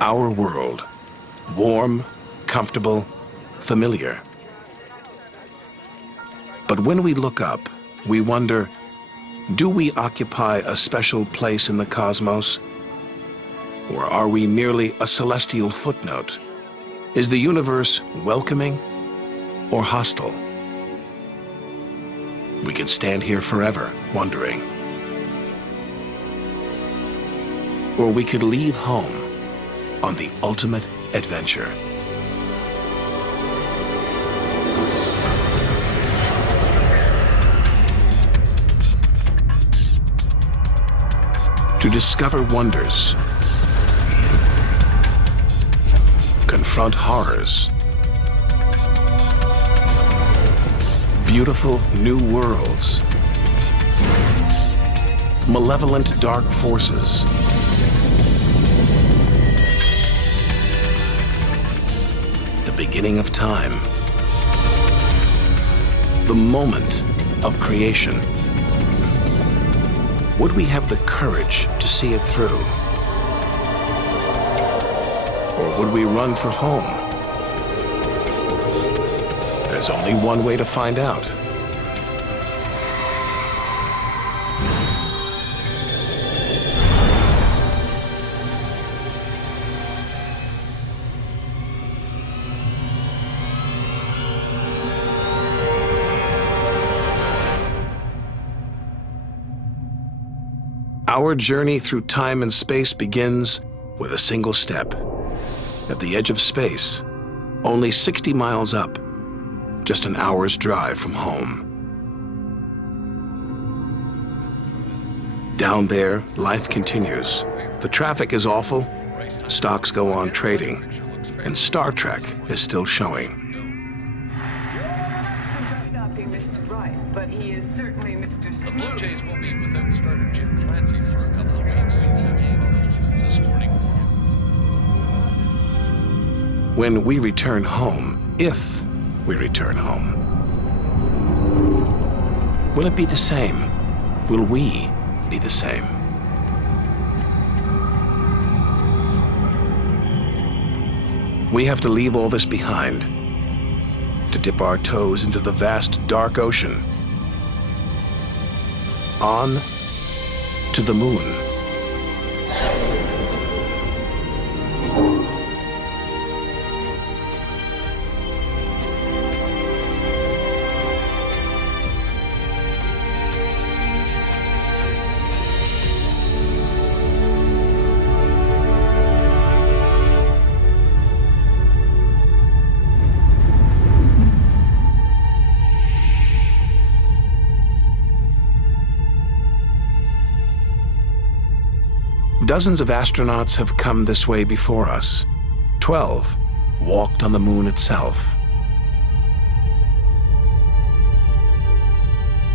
Our world, warm, comfortable, familiar. But when we look up, we wonder, do we occupy a special place in the cosmos? Or are we merely a celestial footnote? Is the universe welcoming or hostile? We could stand here forever wondering. Or we could leave home on the ultimate adventure. To discover wonders, confront horrors, beautiful new worlds, malevolent dark forces, the beginning of time, the moment of creation. Would we have the courage to see it through? Or would we run for home? There's only one way to find out. Our journey through time and space begins with a single step. At the edge of space, only 60 miles up, just an hour's drive from home. Down there, life continues. The traffic is awful, stocks go on trading, and Star Trek is still showing. The Blue Jays will be without starter Jim Clancy for a couple of weeks. This morning. When we return home, if we return home, will it be the same? Will we be the same? We have to leave all this behind, to dip our toes into the vast dark ocean. On to the moon. Dozens of astronauts have come this way before us. 12 walked on the moon itself.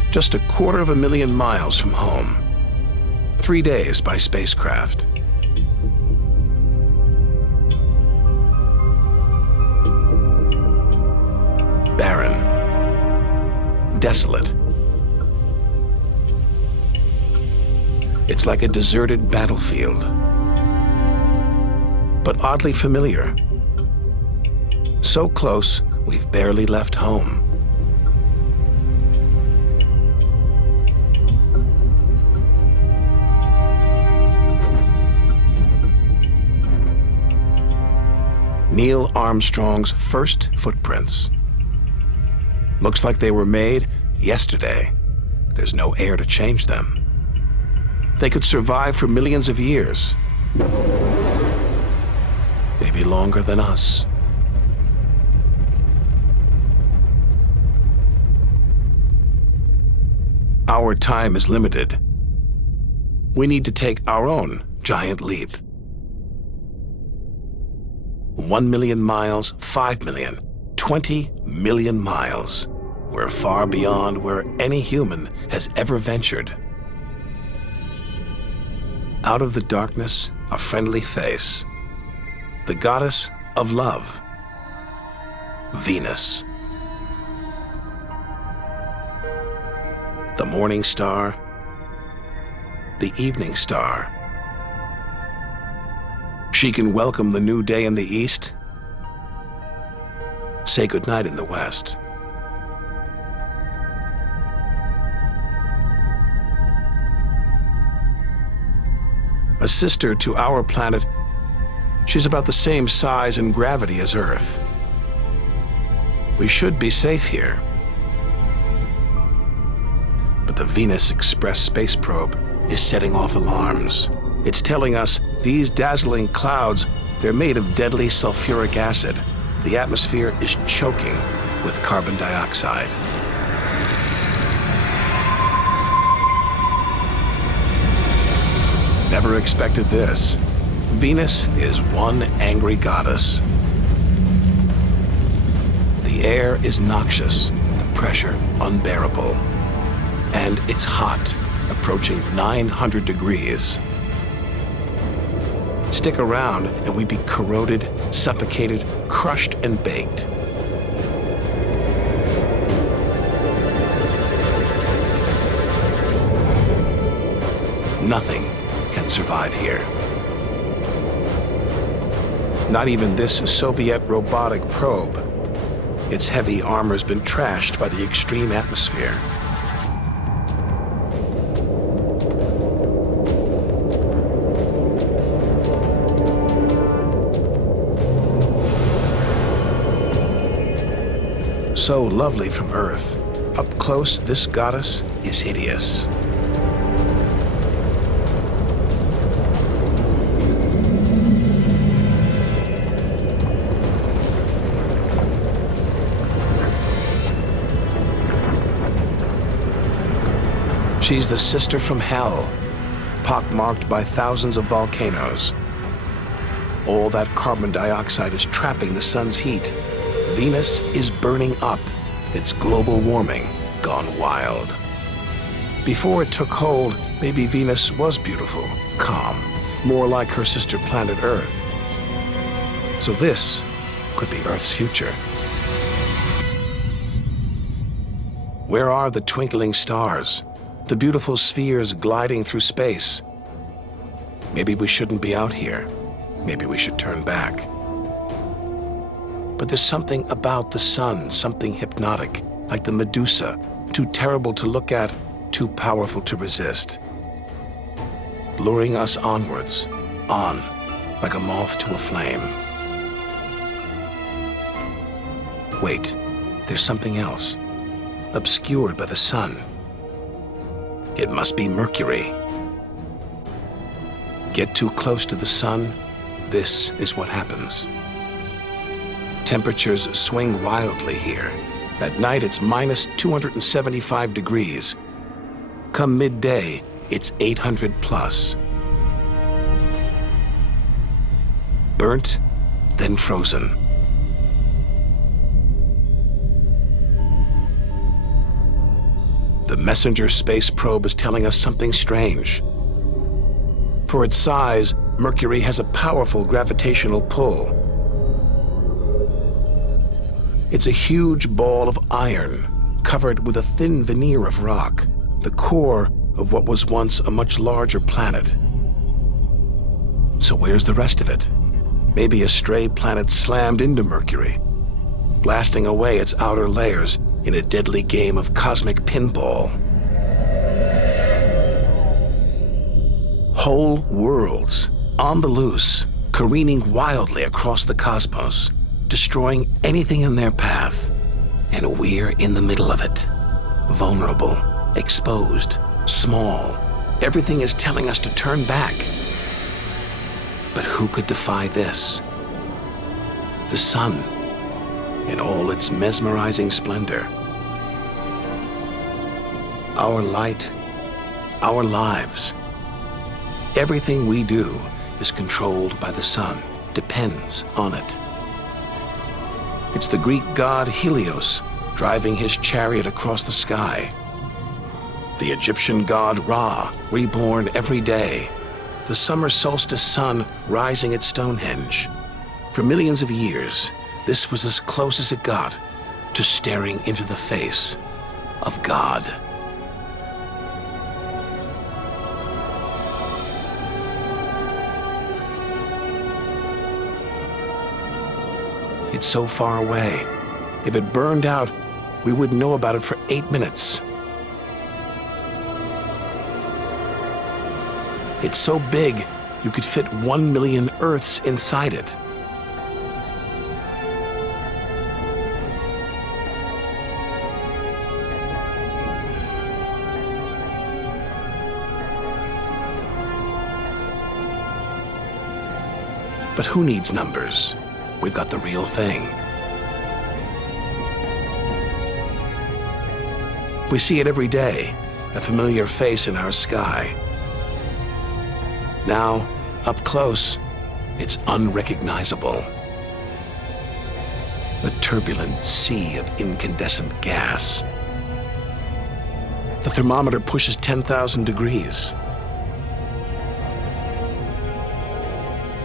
Just 250,000 miles from home. 3 days by spacecraft. Barren. Desolate. It's like a deserted battlefield, but oddly familiar. So close, we've barely left home. Neil Armstrong's first footprints. Looks like they were made yesterday. There's no air to change them. They could survive for millions of years. Maybe longer than us. Our time is limited. We need to take our own giant leap. 1 million miles, 5 million, 20 million miles. We're far beyond where any human has ever ventured. Out of the darkness, a friendly face. The goddess of love, Venus. The morning star, the evening star. She can welcome the new day in the east, say goodnight in the west. A sister to our planet, she's about the same size and gravity as Earth. We should be safe here. But the Venus Express space probe is setting off alarms. It's telling us these dazzling clouds, they're made of deadly sulfuric acid. The atmosphere is choking with carbon dioxide. Never expected this. Venus is one angry goddess. The air is noxious, the pressure unbearable. And it's hot, approaching 900 degrees. Stick around and we'd be corroded, suffocated, crushed, and baked. Nothing can survive here. Not even this Soviet robotic probe. Its heavy armor's been trashed by the extreme atmosphere. So lovely from Earth. Up close, this goddess is hideous. She's the sister from hell, pockmarked by thousands of volcanoes. All that carbon dioxide is trapping the sun's heat. Venus is burning up. It's global warming gone wild. Before it took hold, maybe Venus was beautiful, calm, more like her sister planet Earth. So this could be Earth's future. Where are the twinkling stars? The beautiful spheres gliding through space? Maybe we shouldn't be out here. Maybe we should turn back. But there's something about the sun, something hypnotic, like the Medusa, too terrible to look at, too powerful to resist. Luring us onwards, on, like a moth to a flame. Wait, there's something else, obscured by the sun. It must be Mercury. Get too close to the sun, this is what happens. Temperatures swing wildly here. At night, it's minus 275 degrees. Come midday, it's 800 plus. Burnt, then frozen. The Messenger space probe is telling us something strange. For its size, Mercury has a powerful gravitational pull. It's a huge ball of iron, covered with a thin veneer of rock, the core of what was once a much larger planet. So where's the rest of it? Maybe a stray planet slammed into Mercury, blasting away its outer layers in a deadly game of cosmic pinball. Whole worlds, on the loose, careening wildly across the cosmos, destroying anything in their path. And we're in the middle of it. Vulnerable, exposed, small. Everything is telling us to turn back. But who could defy this? The sun, in all its mesmerizing splendor. Our light, our lives. Everything we do is controlled by the sun, depends on it. It's the Greek god Helios driving his chariot across the sky. The Egyptian god Ra, reborn every day. The summer solstice sun rising at Stonehenge. For millions of years, this was as close as it got to staring into the face of God. It's so far away. If it burned out, we wouldn't know about it for 8 minutes. It's so big, you could fit 1 million Earths inside it. But who needs numbers? We've got the real thing. We see it every day, a familiar face in our sky. Now, up close, it's unrecognizable. A turbulent sea of incandescent gas. The thermometer pushes 10,000 degrees.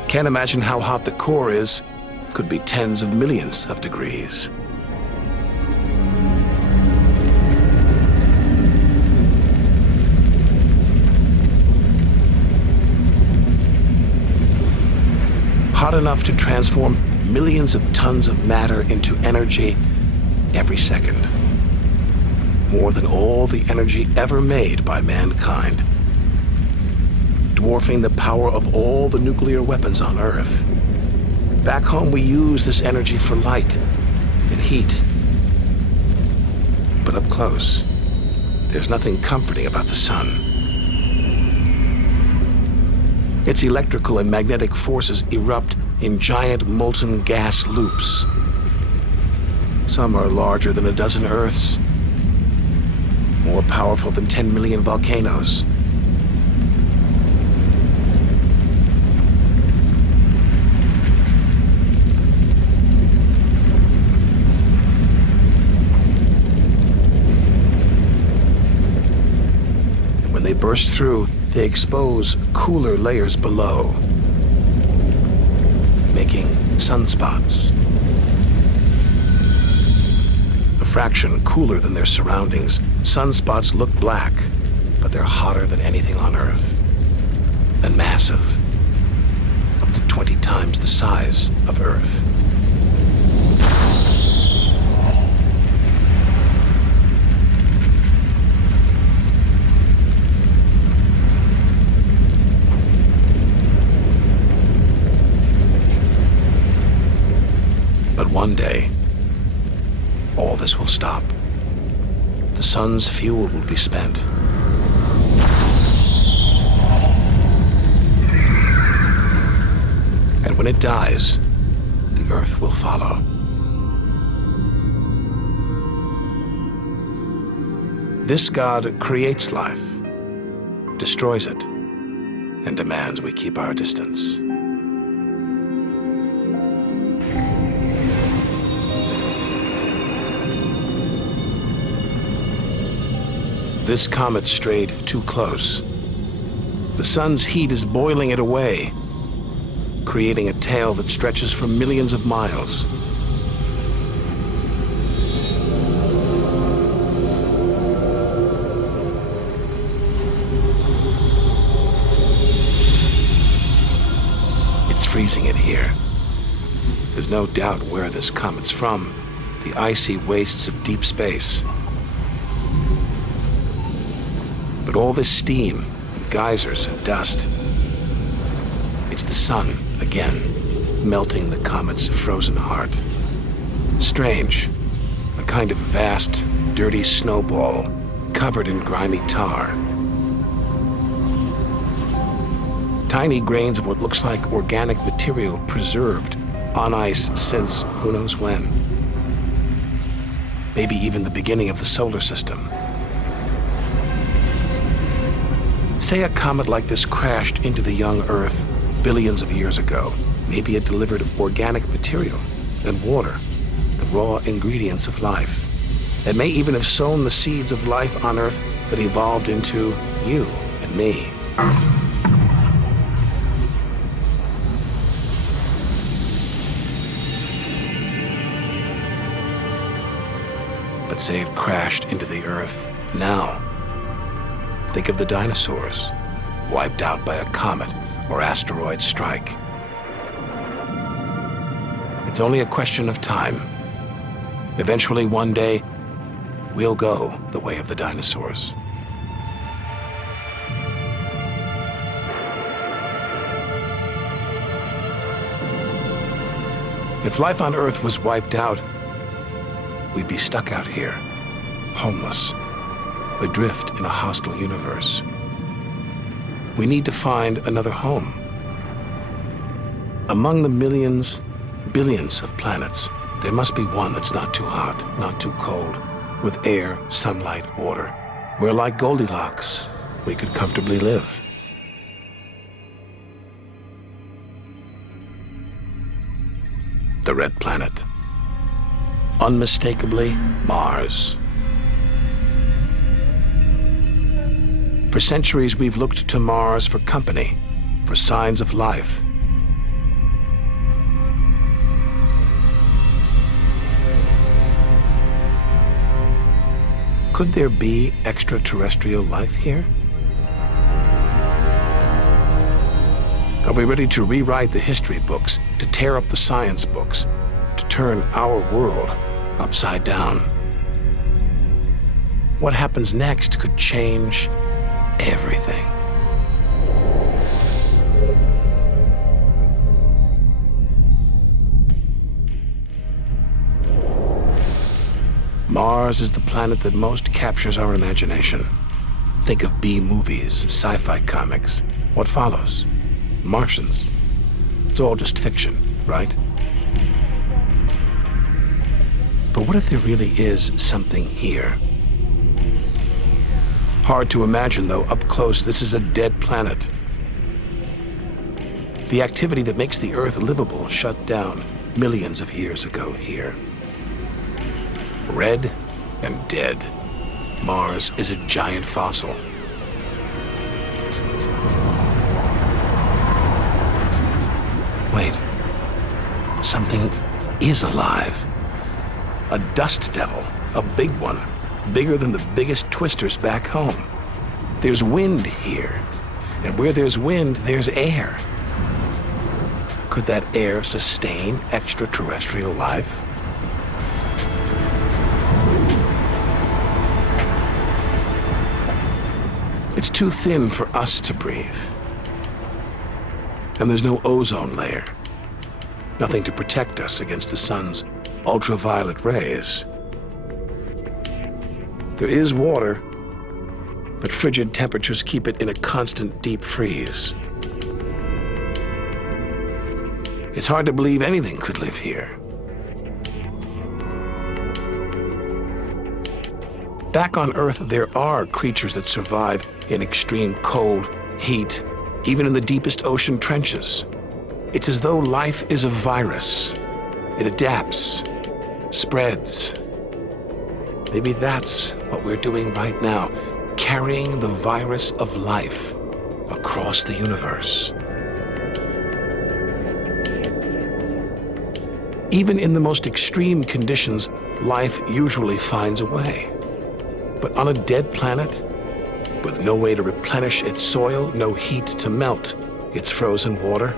Can't imagine how hot the core is. Could be tens of millions of degrees. Hot enough to transform millions of tons of matter into energy every second. More than all the energy ever made by mankind. Dwarfing the power of all the nuclear weapons on Earth. Back home, we use this energy for light and heat. But up close, there's nothing comforting about the sun. Its electrical and magnetic forces erupt in giant molten gas loops. Some are larger than a dozen Earths, more powerful than 10 million volcanoes. And when they burst through, they expose cooler layers below, making sunspots. A fraction cooler than their surroundings, sunspots look black, but they're hotter than anything on Earth. And massive, up to 20 times the size of Earth. But one day, all this will stop. The sun's fuel will be spent. And when it dies, the Earth will follow. This God creates life, destroys it, and demands we keep our distance. This comet strayed too close. The sun's heat is boiling it away, creating a tail that stretches for millions of miles. It's freezing it here. There's no doubt where this comet's from, the icy wastes of deep space. But all this steam, geysers and dust, it's the sun again, melting the comet's frozen heart. Strange, a kind of vast, dirty snowball covered in grimy tar. Tiny grains of what looks like organic material preserved on ice since who knows when. Maybe even the beginning of the solar system. Say a comet like this crashed into the young Earth billions of years ago. Maybe it delivered organic material and water, the raw ingredients of life. It may even have sown the seeds of life on Earth that evolved into you and me. But say it crashed into the Earth now. Think of the dinosaurs, wiped out by a comet or asteroid strike. It's only a question of time. Eventually, one day, we'll go the way of the dinosaurs. If life on Earth was wiped out, we'd be stuck out here, homeless, adrift in a hostile universe. We need to find another home. Among the millions, billions of planets, there must be one that's not too hot, not too cold, with air, sunlight, water, where, like Goldilocks, we could comfortably live. The Red Planet. Unmistakably, Mars. For centuries, we've looked to Mars for company, for signs of life. Could there be extraterrestrial life here? Are we ready to rewrite the history books, to tear up the science books, to turn our world upside down? What happens next could change everything. Mars is the planet that most captures our imagination. Think of B-movies, sci-fi comics. What follows? Martians. It's all just fiction, right? But what if there really is something here? Hard to imagine, though. Up close, this is a dead planet. The activity that makes the Earth livable shut down millions of years ago here. Red and dead. Mars is a giant fossil. Wait, something is alive. A dust devil, a big one, bigger than the biggest twisters back home. There's wind here, and where there's wind, there's air. Could that air sustain extraterrestrial life? It's too thin for us to breathe. And there's no ozone layer. Nothing to protect us against the sun's ultraviolet rays. There is water, but frigid temperatures keep it in a constant deep freeze. It's hard to believe anything could live here. Back on Earth, there are creatures that survive in extreme cold, heat, even in the deepest ocean trenches. It's as though life is a virus. It adapts, spreads. Maybe that's what we're doing right now, carrying the virus of life across the universe. Even in the most extreme conditions, life usually finds a way. But on a dead planet, with no way to replenish its soil, no heat to melt its frozen water,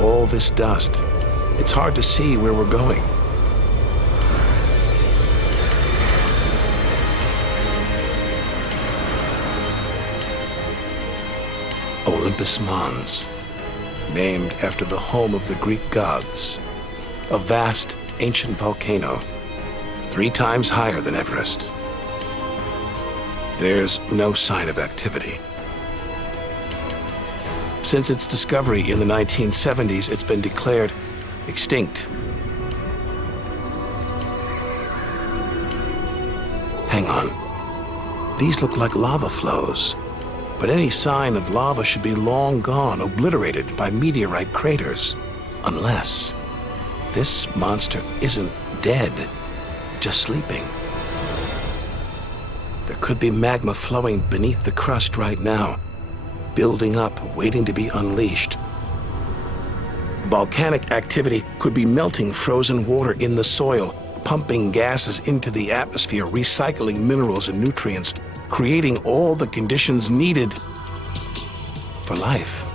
all this dust, it's hard to see where we're going. Olympus Mons, named after the home of the Greek gods, a vast, ancient volcano, 3 times higher than Everest. There's no sign of activity. Since its discovery in the 1970s, it's been declared extinct. Hang on. These look like lava flows, but any sign of lava should be long gone, obliterated by meteorite craters, unless this monster isn't dead, just sleeping. There could be magma flowing beneath the crust right now, building up, waiting to be unleashed. Volcanic activity could be melting frozen water in the soil, pumping gases into the atmosphere, recycling minerals and nutrients, creating all the conditions needed for life.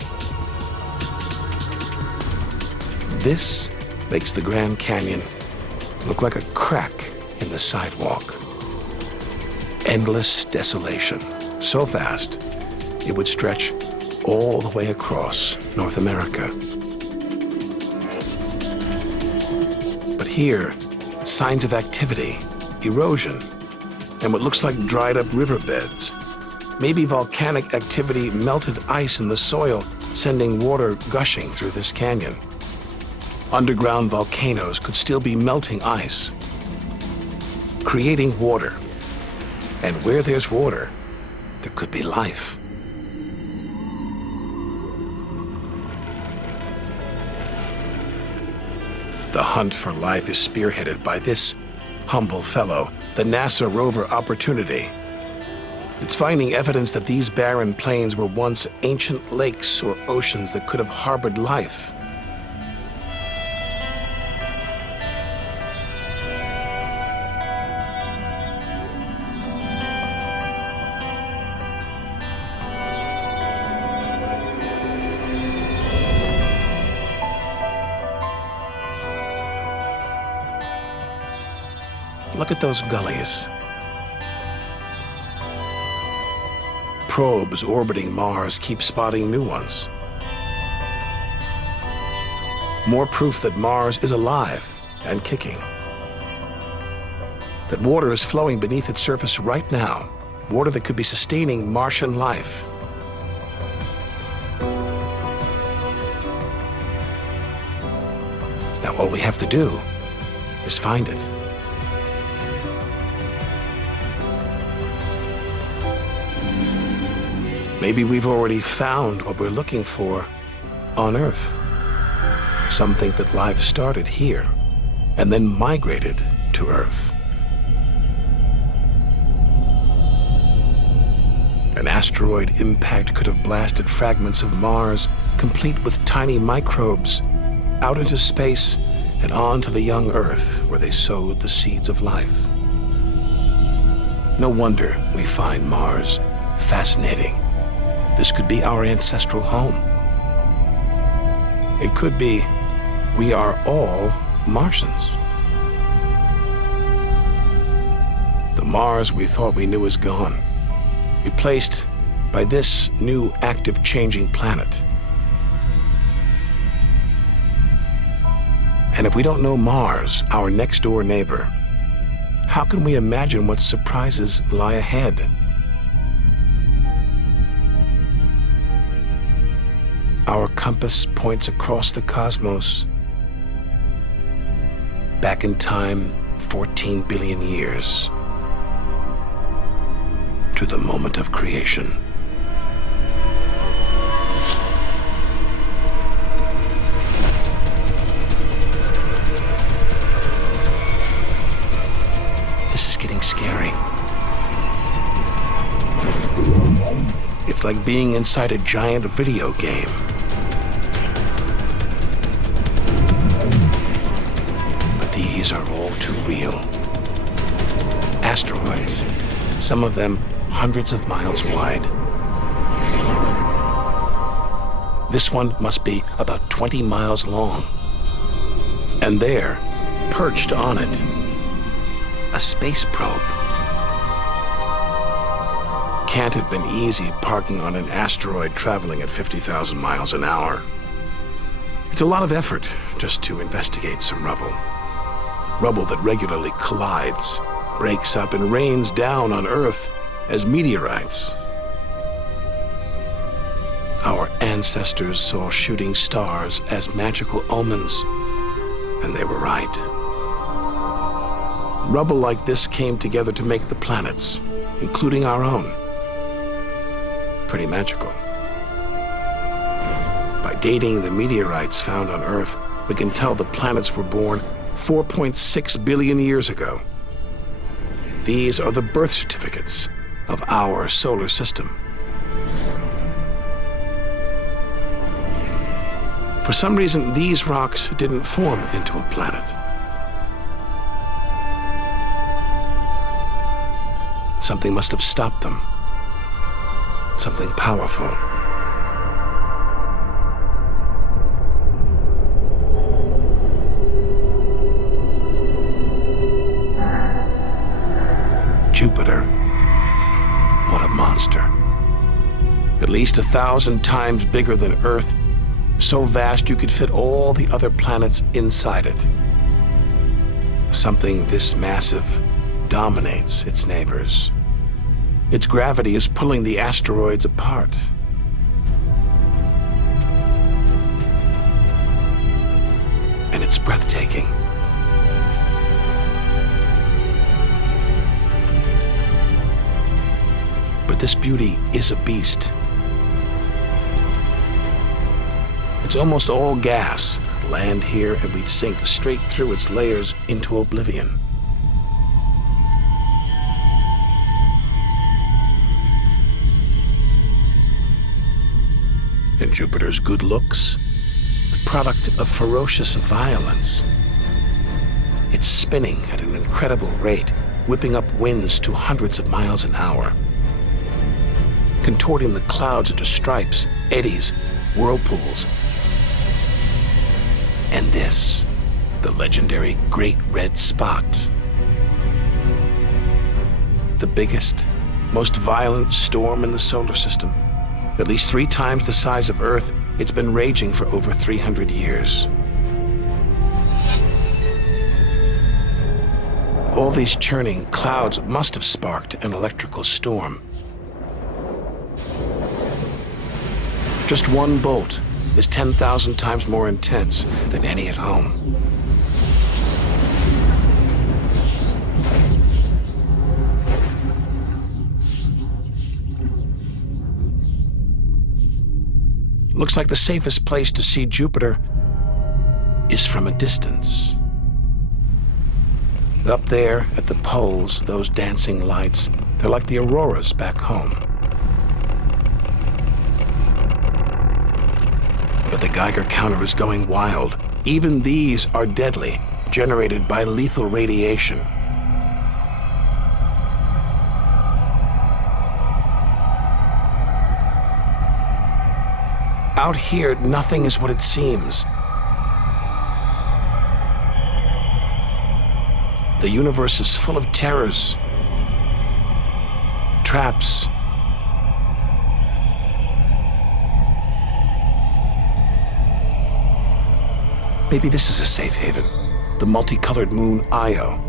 This makes the Grand Canyon look like a crack in the sidewalk. Endless desolation, so vast it would stretch all the way across North America. But here, signs of activity, erosion, and what looks like dried up riverbeds. Maybe volcanic activity melted ice in the soil, sending water gushing through this canyon. Underground volcanoes could still be melting ice, creating water. And where there's water, there could be life. The hunt for life is spearheaded by this humble fellow, the NASA rover Opportunity. It's finding evidence that these barren plains were once ancient lakes or oceans that could have harbored life. Look at those gullies. Probes orbiting Mars keep spotting new ones. More proof that Mars is alive and kicking. That water is flowing beneath its surface right now. Water that could be sustaining Martian life. Now all we have to do is find it. Maybe we've already found what we're looking for on Earth. Some think that life started here and then migrated to Earth. An asteroid impact could have blasted fragments of Mars, complete with tiny microbes, out into space and on to the young Earth, where they sowed the seeds of life. No wonder we find Mars fascinating. This could be our ancestral home. It could be we are all Martians. The Mars we thought we knew is gone, replaced by this new active changing planet. And if we don't know Mars, our next door neighbor, how can we imagine what surprises lie ahead? Our compass points across the cosmos, back in time 14 billion years, to the moment of creation. This is getting scary. It's like being inside a giant video game. These are all too real. Asteroids, some of them hundreds of miles wide. This one must be about 20 miles long. And there, perched on it, a space probe. Can't have been easy parking on an asteroid traveling at 50,000 miles an hour. It's a lot of effort just to investigate some rubble. Rubble that regularly collides, breaks up, and rains down on Earth as meteorites. Our ancestors saw shooting stars as magical omens, and they were right. Rubble like this came together to make the planets, including our own. Pretty magical. By dating the meteorites found on Earth, we can tell the planets were born 4.6 billion years ago. These are the birth certificates of our solar system. For some reason, these rocks didn't form into a planet. Something must have stopped them. Something powerful. least 1,000 times bigger than Earth, so vast you could fit all the other planets inside it. Something this massive dominates its neighbors. Its gravity is pulling the asteroids apart. And it's breathtaking. But this beauty is a beast. It's almost all gas. Land here and we'd sink straight through its layers into oblivion. And Jupiter's good looks, the product of ferocious violence. It's spinning at an incredible rate, whipping up winds to hundreds of miles an hour, contorting the clouds into stripes, eddies, whirlpools. And this, the legendary Great Red Spot. The biggest, most violent storm in the solar system. At least 3 times the size of Earth, it's been raging for over 300 years. All these churning clouds must have sparked an electrical storm. Just one bolt is 10,000 times more intense than any at home. Looks like the safest place to see Jupiter is from a distance. Up there at the poles, those dancing lights, they're like the auroras back home. But the Geiger counter is going wild. Even these are deadly, generated by lethal radiation. Out here, nothing is what it seems. The universe is full of terrors, traps, maybe this is a safe haven, the multicolored moon Io.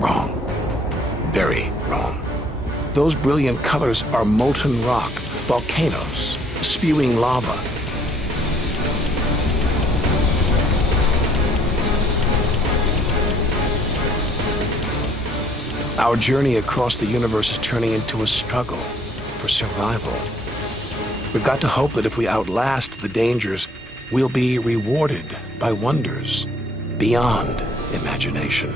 Wrong. Very wrong. Those brilliant colors are molten rock, volcanoes, spewing lava. Our journey across the universe is turning into a struggle for survival. We've got to hope that if we outlast the dangers, we'll be rewarded by wonders beyond imagination.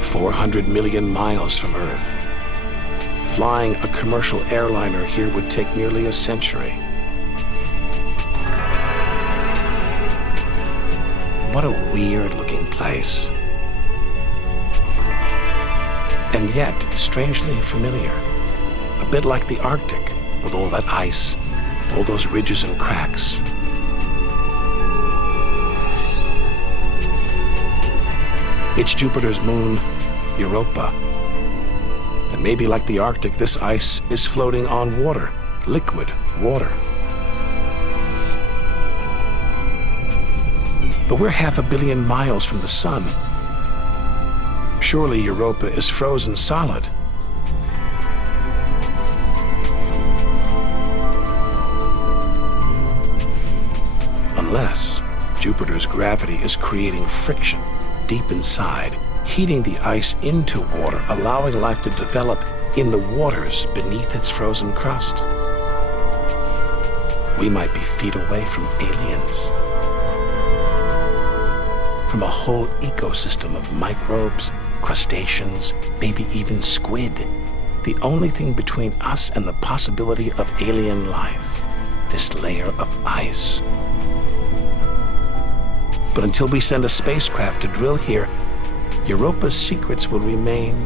"400 million miles from Earth. Flying a commercial airliner here would take nearly a century. What a weird-looking place. And yet, strangely familiar. A bit like the Arctic, with all that ice, all those ridges and cracks. It's Jupiter's moon, Europa. And maybe like the Arctic, this ice is floating on water, liquid water. But we're 500 million miles from the sun. Surely Europa is frozen solid. Unless Jupiter's gravity is creating friction deep inside, heating the ice into water, allowing life to develop in the waters beneath its frozen crust. We might be feet away from aliens. From a whole ecosystem of microbes, crustaceans, maybe even squid. The only thing between us and the possibility of alien life, this layer of ice. But until we send a spacecraft to drill here, Europa's secrets will remain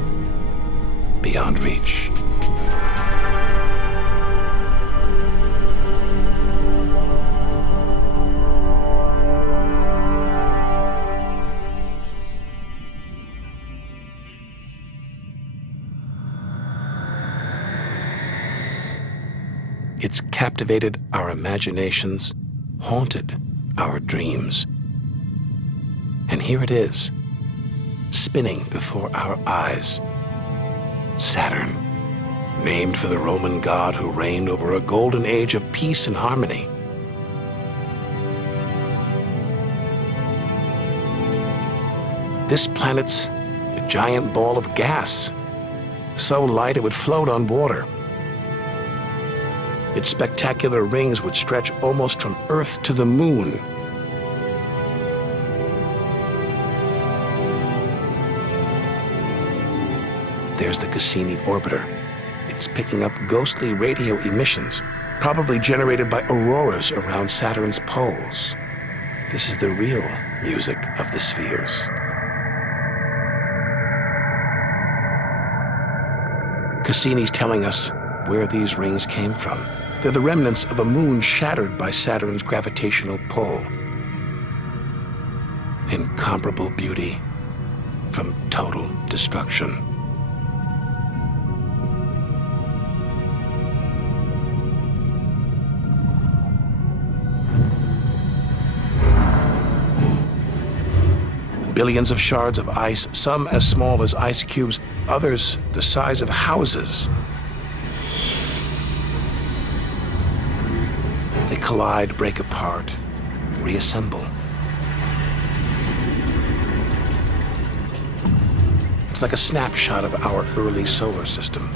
beyond reach. It's captivated our imaginations, haunted our dreams. And here it is, spinning before our eyes. Saturn, named for the Roman god who reigned over a golden age of peace and harmony. This planet's a giant ball of gas, so light it would float on water. Its spectacular rings would stretch almost from Earth to the moon. There's the Cassini orbiter. It's picking up ghostly radio emissions, probably generated by auroras around Saturn's poles. This is the real music of the spheres. Cassini's telling us where these rings came from. They're the remnants of a moon shattered by Saturn's gravitational pull. Incomparable beauty from total destruction. Billions of shards of ice, some as small as ice cubes, others the size of houses. They collide, break apart, reassemble. It's like a snapshot of our early solar system.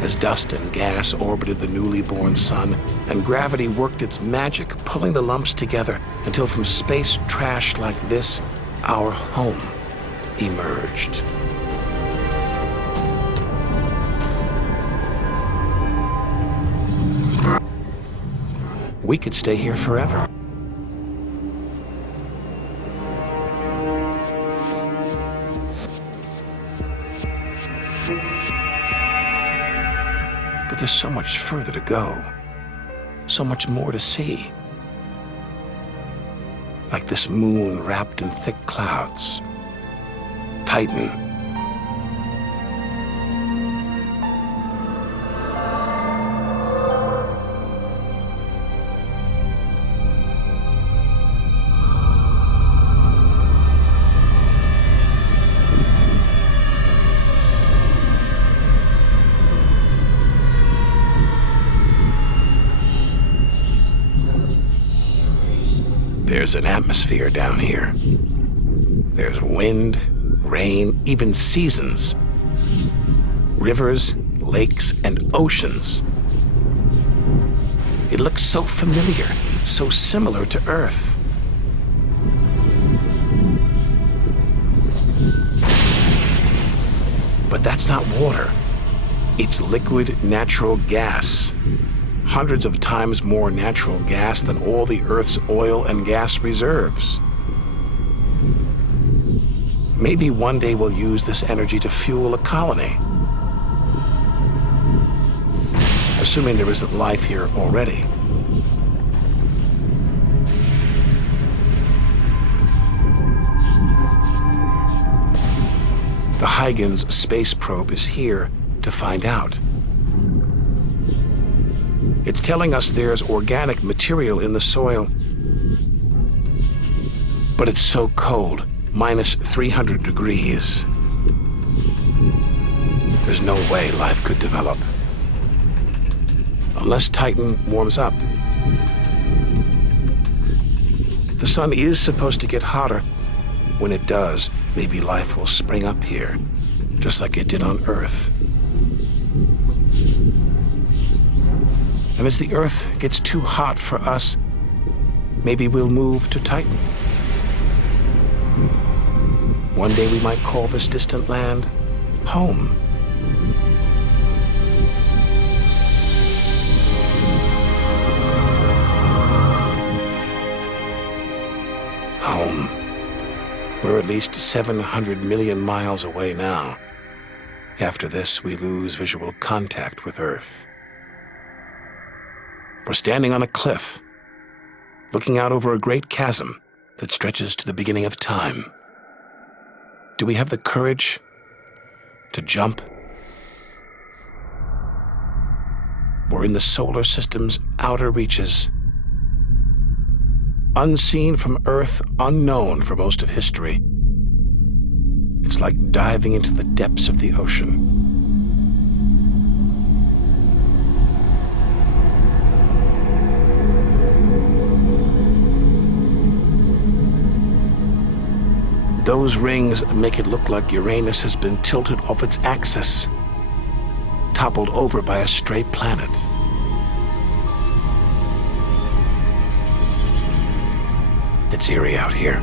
As dust and gas orbited the newly born sun, and gravity worked its magic, pulling the lumps together until from space trash like this, our home emerged. We could stay here forever. But there's so much further to go, so much more to see. Like this moon wrapped in thick clouds. Titan. There's an atmosphere down here. There's wind, rain, even seasons. Rivers, lakes, and oceans. It looks so familiar, so similar to Earth. But that's not water. It's liquid natural gas. Hundreds of times more natural gas than all the Earth's oil and gas reserves. Maybe one day we'll use this energy to fuel a colony. Assuming there isn't life here already. The Huygens space probe is here to find out. It's telling us there's organic material in the soil, but it's so cold, minus 300 degrees. There's no way life could develop. Unless Titan warms up. The sun is supposed to get hotter. When it does, maybe life will spring up here, just like it did on Earth. And as the Earth gets too hot for us, maybe we'll move to Titan. One day we might call this distant land home. Home, where We're at least 700 million miles away now. After this, we lose visual contact with Earth. We're standing on a cliff, looking out over a great chasm that stretches to the beginning of time. Do we have the courage to jump? We're in the solar system's outer reaches. Unseen from Earth, unknown for most of history. It's like diving into the depths of the ocean. Those rings make it look like Uranus has been tilted off its axis, toppled over by a stray planet. It's eerie out here.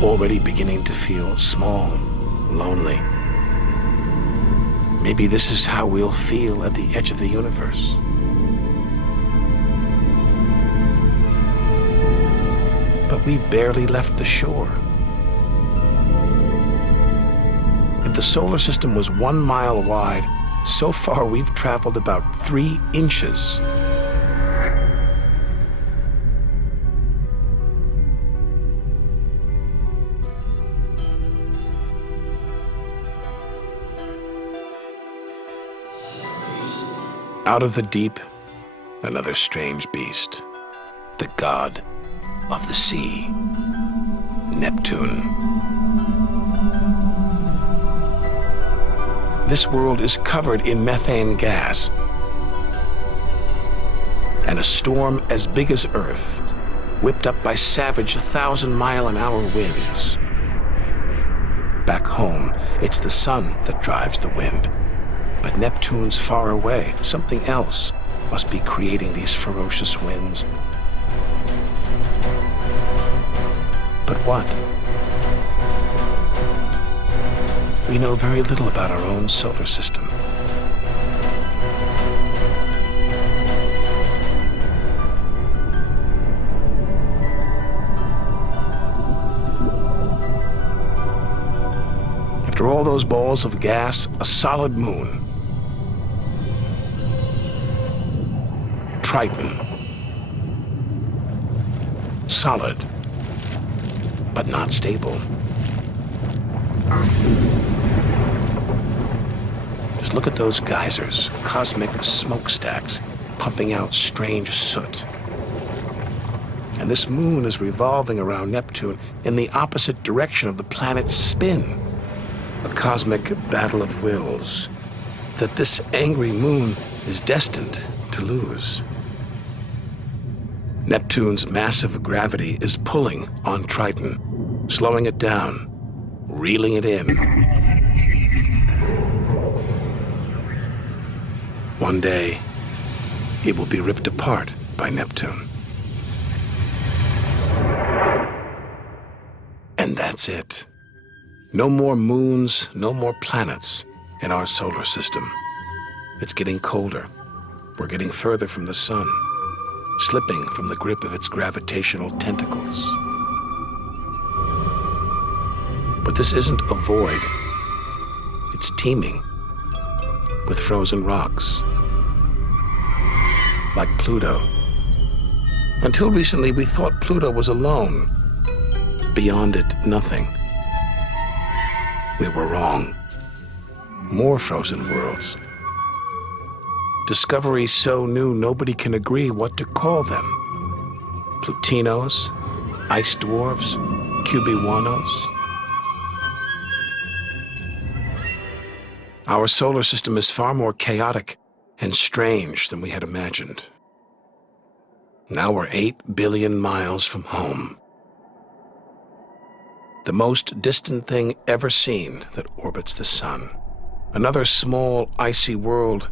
Already beginning to feel small, lonely. Maybe this is how we'll feel at the edge of the universe. But we've barely left the shore. If the solar system was 1 mile wide, so far we've traveled about 3 inches. Out of the deep, another strange beast, the god of the sea, Neptune. This world is covered in methane gas, and a storm as big as Earth, whipped up by savage 1,000-mile-an-hour winds. Back home, it's the sun that drives the wind. But Neptune's far away. Something else must be creating these ferocious winds. But what? We know very little about our own solar system. After all those balls of gas, a solid moon. Triton. Solid, but not stable. Just look at those geysers, cosmic smokestacks, pumping out strange soot. And this moon is revolving around Neptune in the opposite direction of the planet's spin. A cosmic battle of wills that this angry moon is destined to lose. Neptune's massive gravity is pulling on Triton, slowing it down, reeling it in. One day, it will be ripped apart by Neptune. And that's it. No more moons, no more planets in our solar system. It's getting colder. We're getting further from the sun, slipping from the grip of its gravitational tentacles. But this isn't a void. It's teeming with frozen rocks, like Pluto. Until recently, we thought Pluto was alone. Beyond it, nothing. We were wrong. More frozen worlds. Discoveries so new nobody can agree what to call them. Plutinos, ice dwarfs, cubewanos. Our solar system is far more chaotic and strange than we had imagined. Now we're 8 billion miles from home. The most distant thing ever seen that orbits the sun. Another small, icy world,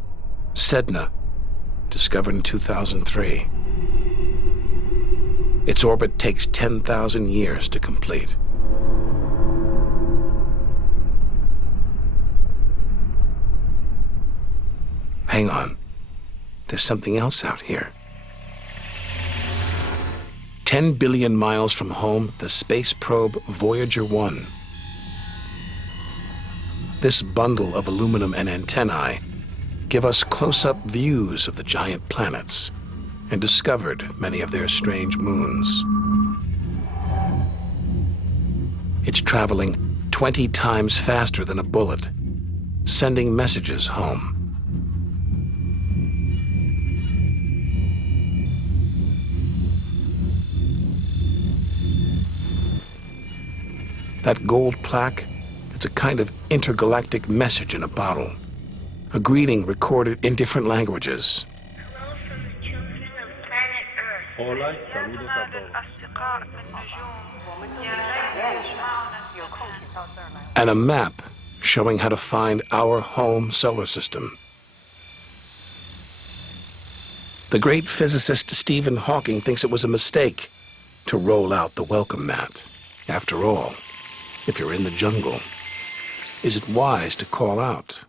Sedna, discovered in 2003. Its orbit takes 10,000 years to complete. Hang on. There's something else out here. 10 billion miles from home, the space probe Voyager 1. This bundle of aluminum and antennae give us close-up views of the giant planets and discovered many of their strange moons. It's traveling 20 times faster than a bullet, sending messages home. That gold plaque, it's a kind of intergalactic message in a bottle. A greeting recorded in different languages. Hello from the children of planet Earth. Hola, saludos a todos. And a map showing how to find our home solar system. The great physicist Stephen Hawking thinks it was a mistake to roll out the welcome mat. After all, if you're in the jungle, is it wise to call out?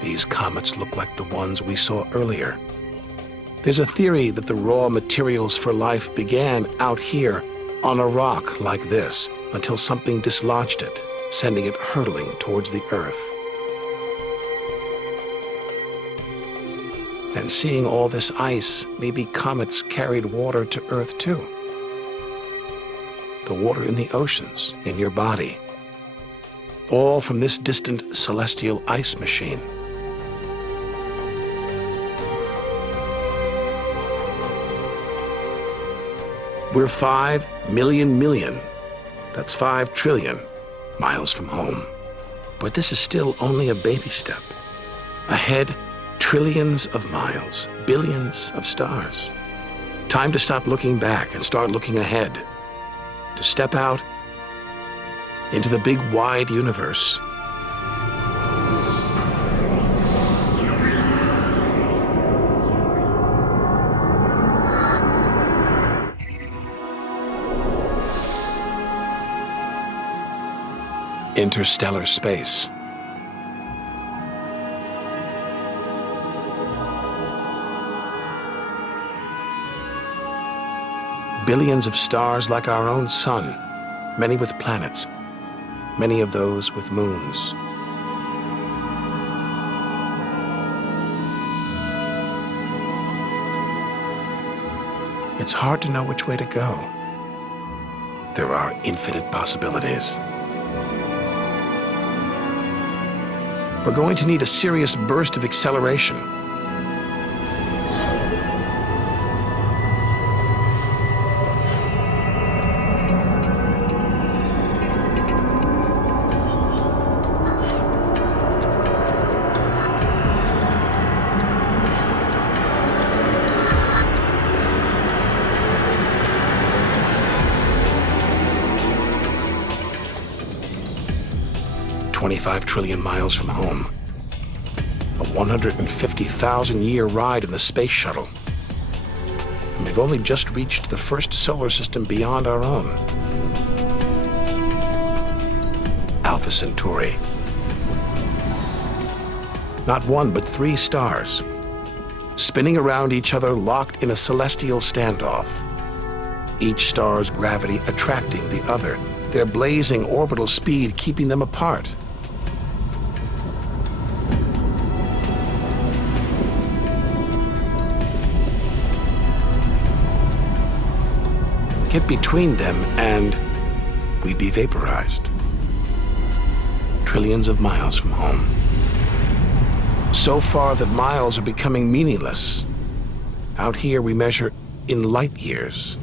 These comets look like the ones we saw earlier. There's a theory that the raw materials for life began out here on a rock like this until something dislodged it, sending it hurtling towards the Earth. And seeing all this ice, maybe comets carried water to Earth too. The water in the oceans, in your body. All from this distant celestial ice machine. We're 5 million, that's 5 trillion miles from home. But this is still only a baby step. Ahead, trillions of miles, billions of stars. Time to stop looking back and start looking ahead. To step out into the big wide universe. Interstellar space. Billions of stars like our own sun, many with planets, many of those with moons. It's hard to know which way to go. There are infinite possibilities. We're going to need a serious burst of acceleration. $25 trillion miles from home. A 150,000-year ride in the space shuttle. And we've only just reached the first solar system beyond our own. Alpha Centauri. Not one, but 3 stars, spinning around each other, locked in a celestial standoff. Each star's gravity attracting the other, their blazing orbital speed keeping them apart. Get between them and we'd be vaporized. Trillions of miles from home. So far that miles are becoming meaningless. Out here we measure in light years.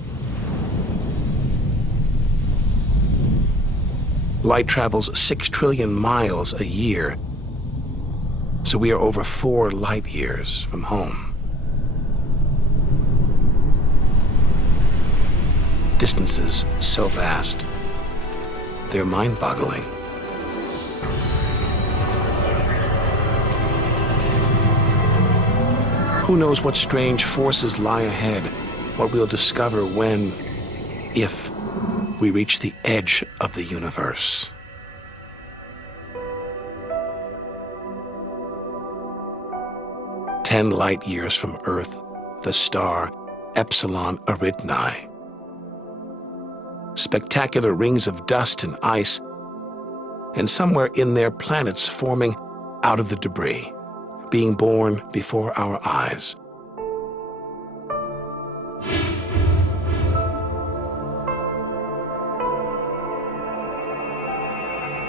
Light travels 6 trillion miles a year, so we are over 4 light years from home. Distances so vast, they're mind-boggling. Who knows what strange forces lie ahead, what we'll discover when, if, we reach the edge of the universe. Ten light years from Earth, the star Epsilon Eridani. Spectacular rings of dust and ice, and somewhere in there planets forming out of the debris, being born before our eyes.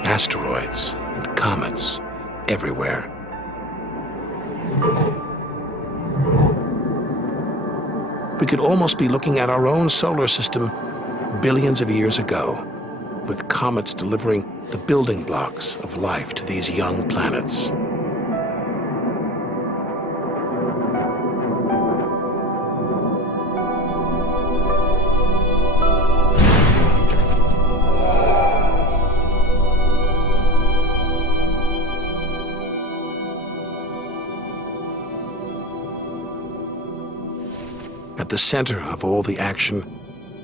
Asteroids and comets everywhere. We could almost be looking at our own solar system billions of years ago, with comets delivering the building blocks of life to these young planets. At the center of all the action,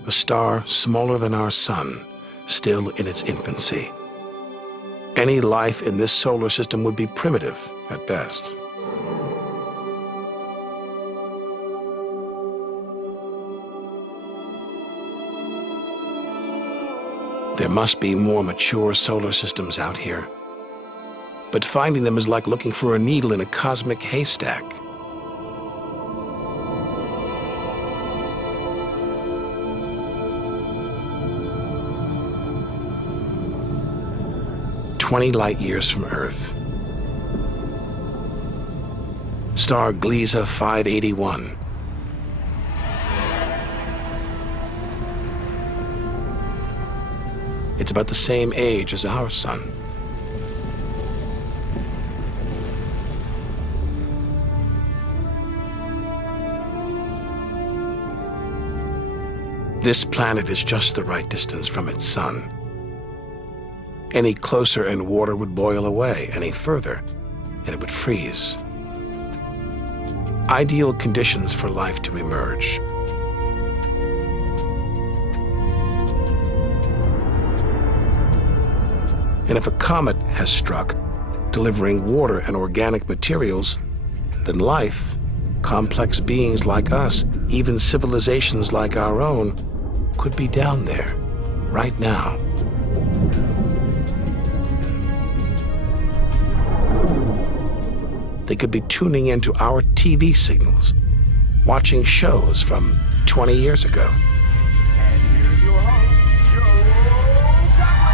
a star smaller than our sun, still in its infancy. Any life in this solar system would be primitive at best. There must be more mature solar systems out here, but finding them is like looking for a needle in a cosmic haystack. "20 light years from Earth. Star Gliese 581. It's about the same age as our sun. This planet is just the right distance from its sun. Any closer and water would boil away, any further, and it would freeze. Ideal conditions for life to emerge. And if a comet has struck, delivering water and organic materials, then life, complex beings like us, even civilizations like our own, could be down there, right now. They could be tuning into our TV signals, watching shows from 20 years ago. And here's your host, Joe Dublin.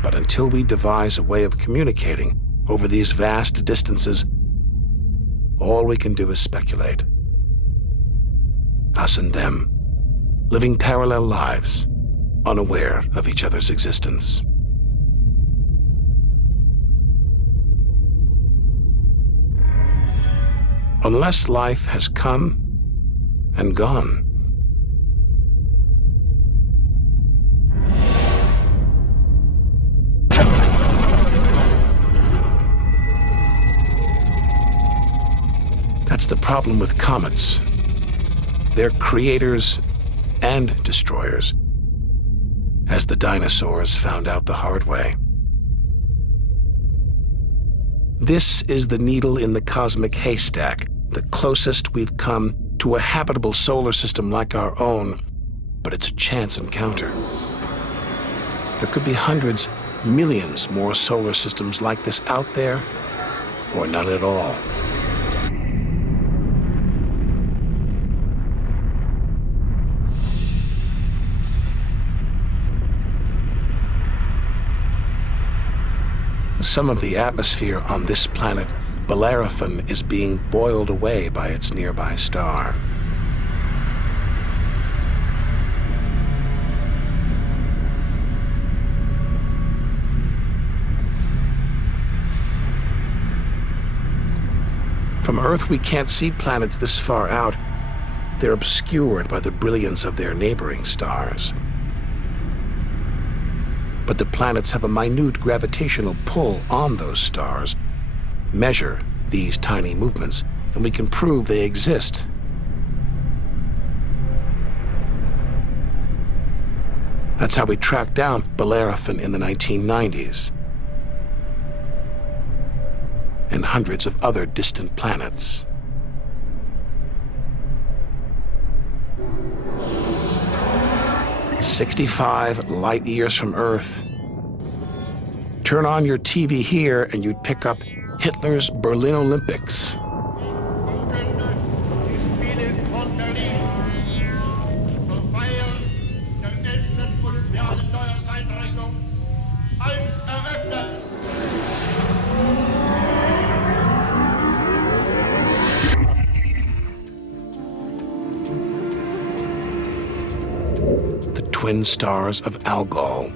But until we devise a way of communicating over these vast distances, all we can do is speculate. Us and them, living parallel lives, unaware of each other's existence. Unless life has come and gone. That's the problem with comets. They're creators and destroyers, as the dinosaurs found out the hard way. This is the needle in the cosmic haystack, the closest we've come to a habitable solar system like our own, but it's a chance encounter. There could be hundreds, millions more solar systems like this out there, or none at all. Some of the atmosphere on this planet, Bellerophon, is being boiled away by its nearby star. From Earth, we can't see planets this far out. They're obscured by the brilliance of their neighboring stars. But the planets have a minute gravitational pull on those stars. Measure these tiny movements, and we can prove they exist. That's how we tracked down Bellerophon in the 1990s. And hundreds of other distant planets. "65 light years from Earth. Turn on your TV here and you'd pick up Hitler's Berlin Olympics." The twin stars of Algol,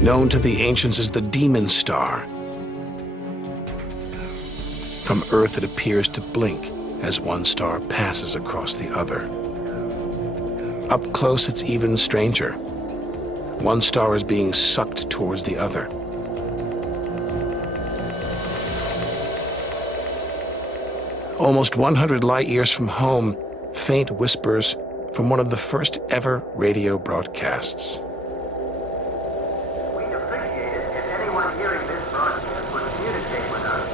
known to the ancients as the Demon Star. From Earth, it appears to blink as one star passes across the other. Up close, it's even stranger. One star is being sucked towards the other. Almost 100 light years from home, faint whispers from one of the first ever radio broadcasts. We appreciate it if anyone hearing this broadcast would communicate with us.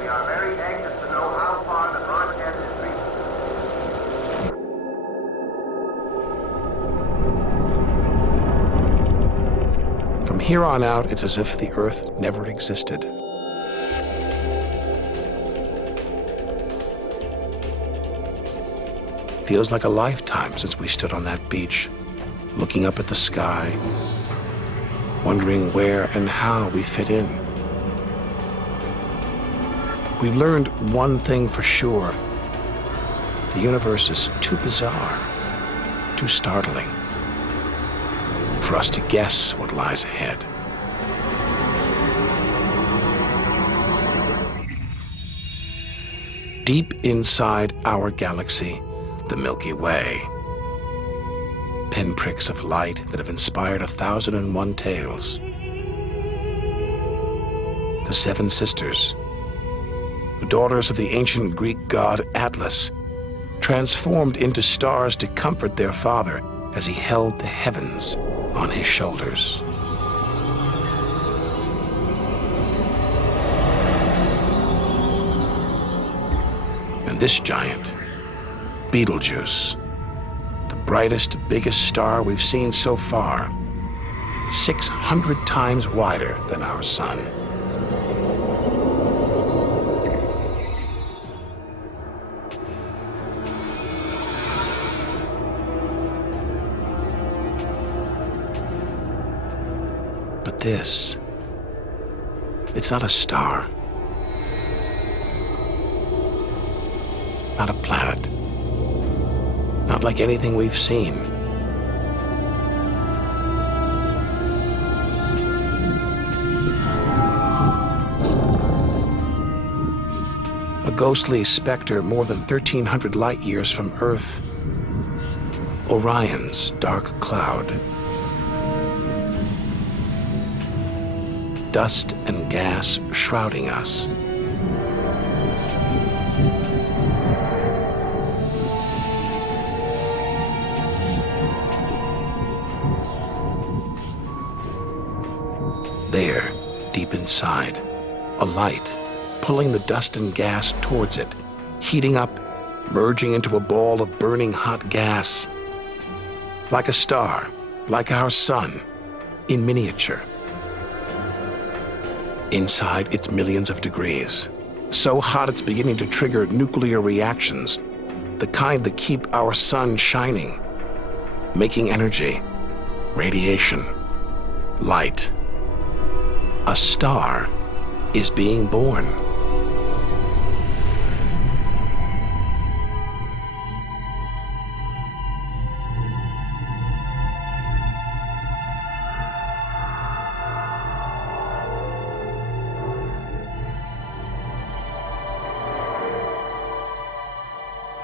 We are very anxious to know how far the broadcast is reaching. From here on out, it's as if the Earth never existed. Feels like a lifetime since we stood on that beach, looking up at the sky, wondering where and how we fit in. We've learned one thing for sure. The universe is too bizarre, too startling, for us to guess what lies ahead. Deep inside our galaxy, the Milky Way. Pinpricks of light that have inspired 1,001 tales. The Seven Sisters, the daughters of the ancient Greek god Atlas, transformed into stars to comfort their father as he held the heavens on his shoulders. And this giant, Betelgeuse, the brightest, biggest star we've seen so far, 600 times wider than our sun. But this, it's not a star, not a planet. Not like anything we've seen. A ghostly specter more than 1,300 light years from Earth. Orion's dark cloud. Dust and gas shrouding us. There, deep inside, a light, pulling the dust and gas towards it, heating up, merging into a ball of burning hot gas. Like a star, like our sun, in miniature. Inside, it's millions of degrees. So hot it's beginning to trigger nuclear reactions, the kind that keep our sun shining, making energy, radiation, light. A star is being born.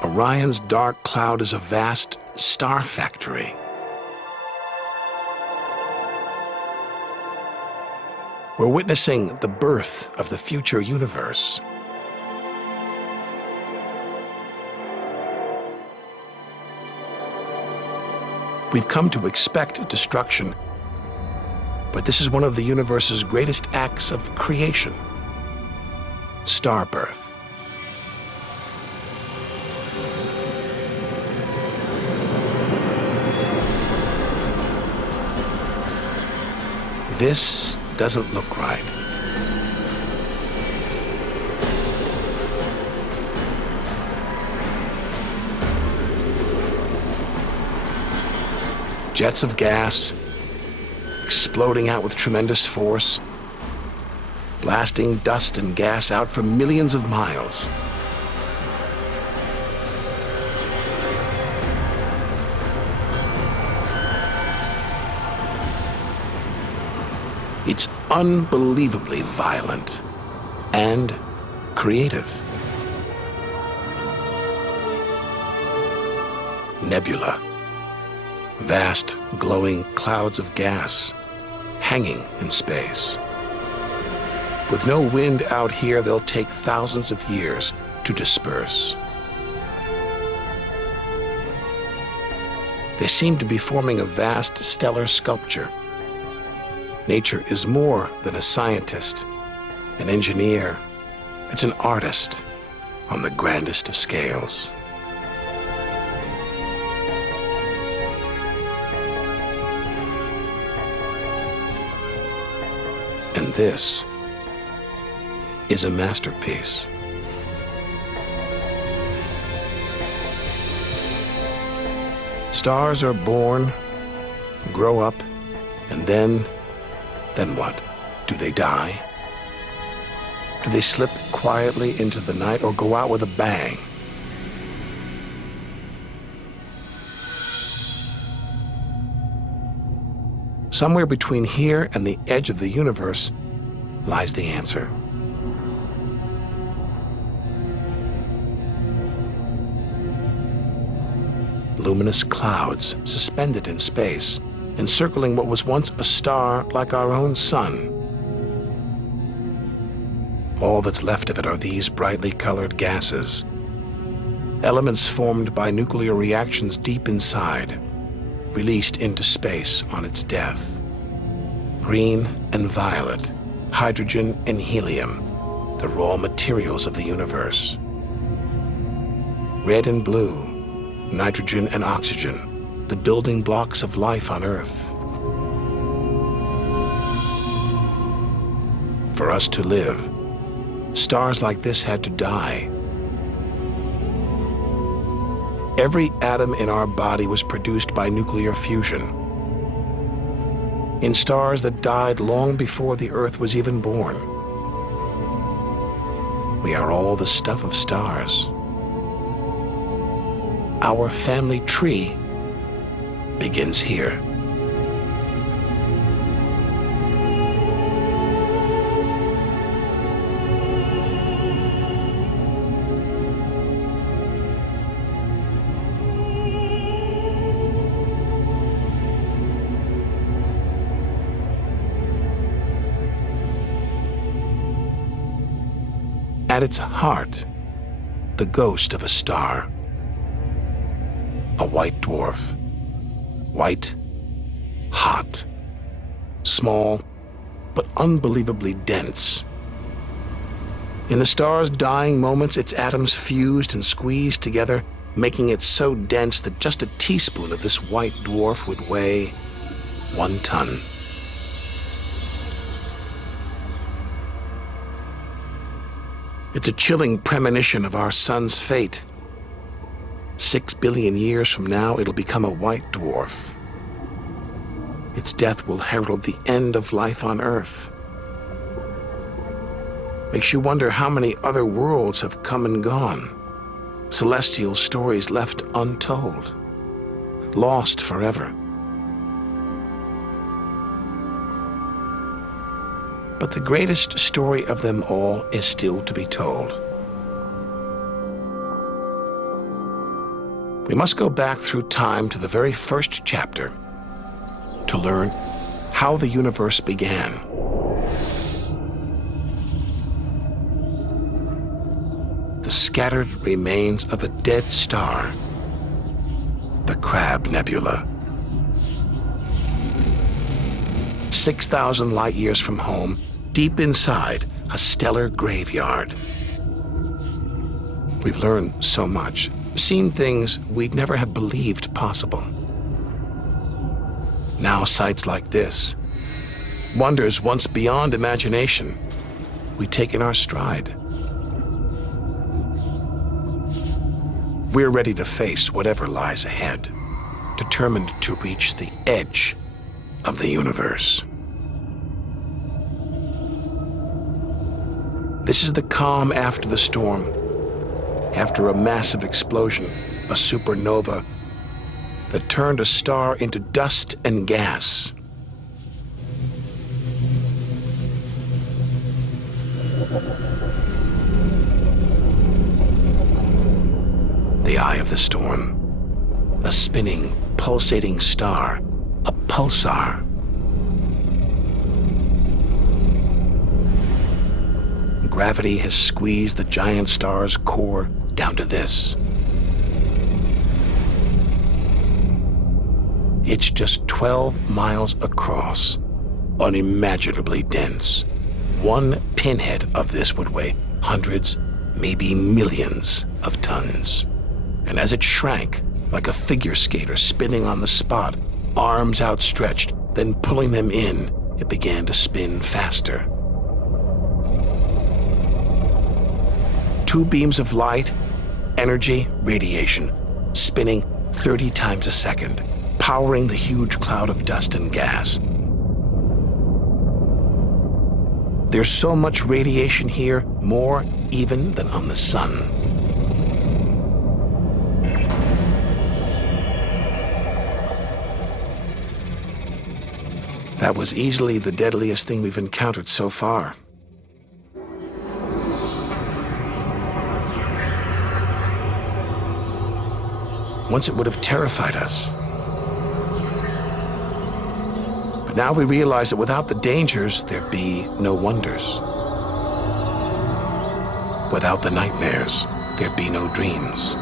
Orion's dark cloud is a vast star factory. We're witnessing the birth of the future universe. We've come to expect destruction, but this is one of the universe's greatest acts of creation: star birth. This doesn't look right. Jets of gas exploding out with tremendous force, blasting dust and gas out for millions of miles. It's unbelievably violent and creative. Nebula. Vast, glowing clouds of gas hanging in space. With no wind out here, they'll take thousands of years to disperse. They seem to be forming a vast stellar sculpture. Nature is more than a scientist, an engineer. It's an artist on the grandest of scales. And this is a masterpiece. Stars are born, grow up, and then what? Do they die? Do they slip quietly into the night or go out with a bang? Somewhere between here and the edge of the universe lies the answer. Luminous clouds suspended in space, encircling what was once a star like our own sun. All that's left of it are these brightly colored gases, elements formed by nuclear reactions deep inside, released into space on its death. Green and violet, hydrogen and helium, the raw materials of the universe. Red and blue, nitrogen and oxygen, the building blocks of life on Earth. For us to live, stars like this had to die. Every atom in our body was produced by nuclear fusion. In stars that died long before the Earth was even born. We are all the stuff of stars. Our family tree begins here. At its heart, the ghost of a star. A white dwarf. White, hot, small, but unbelievably dense. In the star's dying moments, its atoms fused and squeezed together, making it so dense that just a teaspoon of this white dwarf would weigh 1 ton. It's a chilling premonition of our sun's fate. 6 billion years from now, it'll become a white dwarf. Its death will herald the end of life on Earth. Makes you wonder how many other worlds have come and gone. Celestial stories left untold. Lost forever. But the greatest story of them all is still to be told. We must go back through time to the very first chapter to learn how the universe began. The scattered remains of a dead star, the Crab Nebula. 6,000 light years from home, deep inside a stellar graveyard. We've learned so much, seen things we'd never have believed possible. Now sights like this, wonders once beyond imagination, we take in our stride. We're ready to face whatever lies ahead, determined to reach the edge of the universe. This is the calm after the storm, after a massive explosion, a supernova that turned a star into dust and gas. The eye of the storm, a spinning, pulsating star, a pulsar. Gravity has squeezed the giant star's core down to this. It's just 12 miles across, unimaginably dense. One pinhead of this would weigh hundreds, maybe millions of tons. And as it shrank, like a figure skater spinning on the spot, arms outstretched, then pulling them in, it began to spin faster. 2 beams of light, energy, radiation, spinning 30 times a second, powering the huge cloud of dust and gas. There's so much radiation here, more even than on the sun. That was easily the deadliest thing we've encountered so far. Once it would have terrified us. But now we realize that without the dangers, there'd be no wonders. Without the nightmares, there'd be no dreams.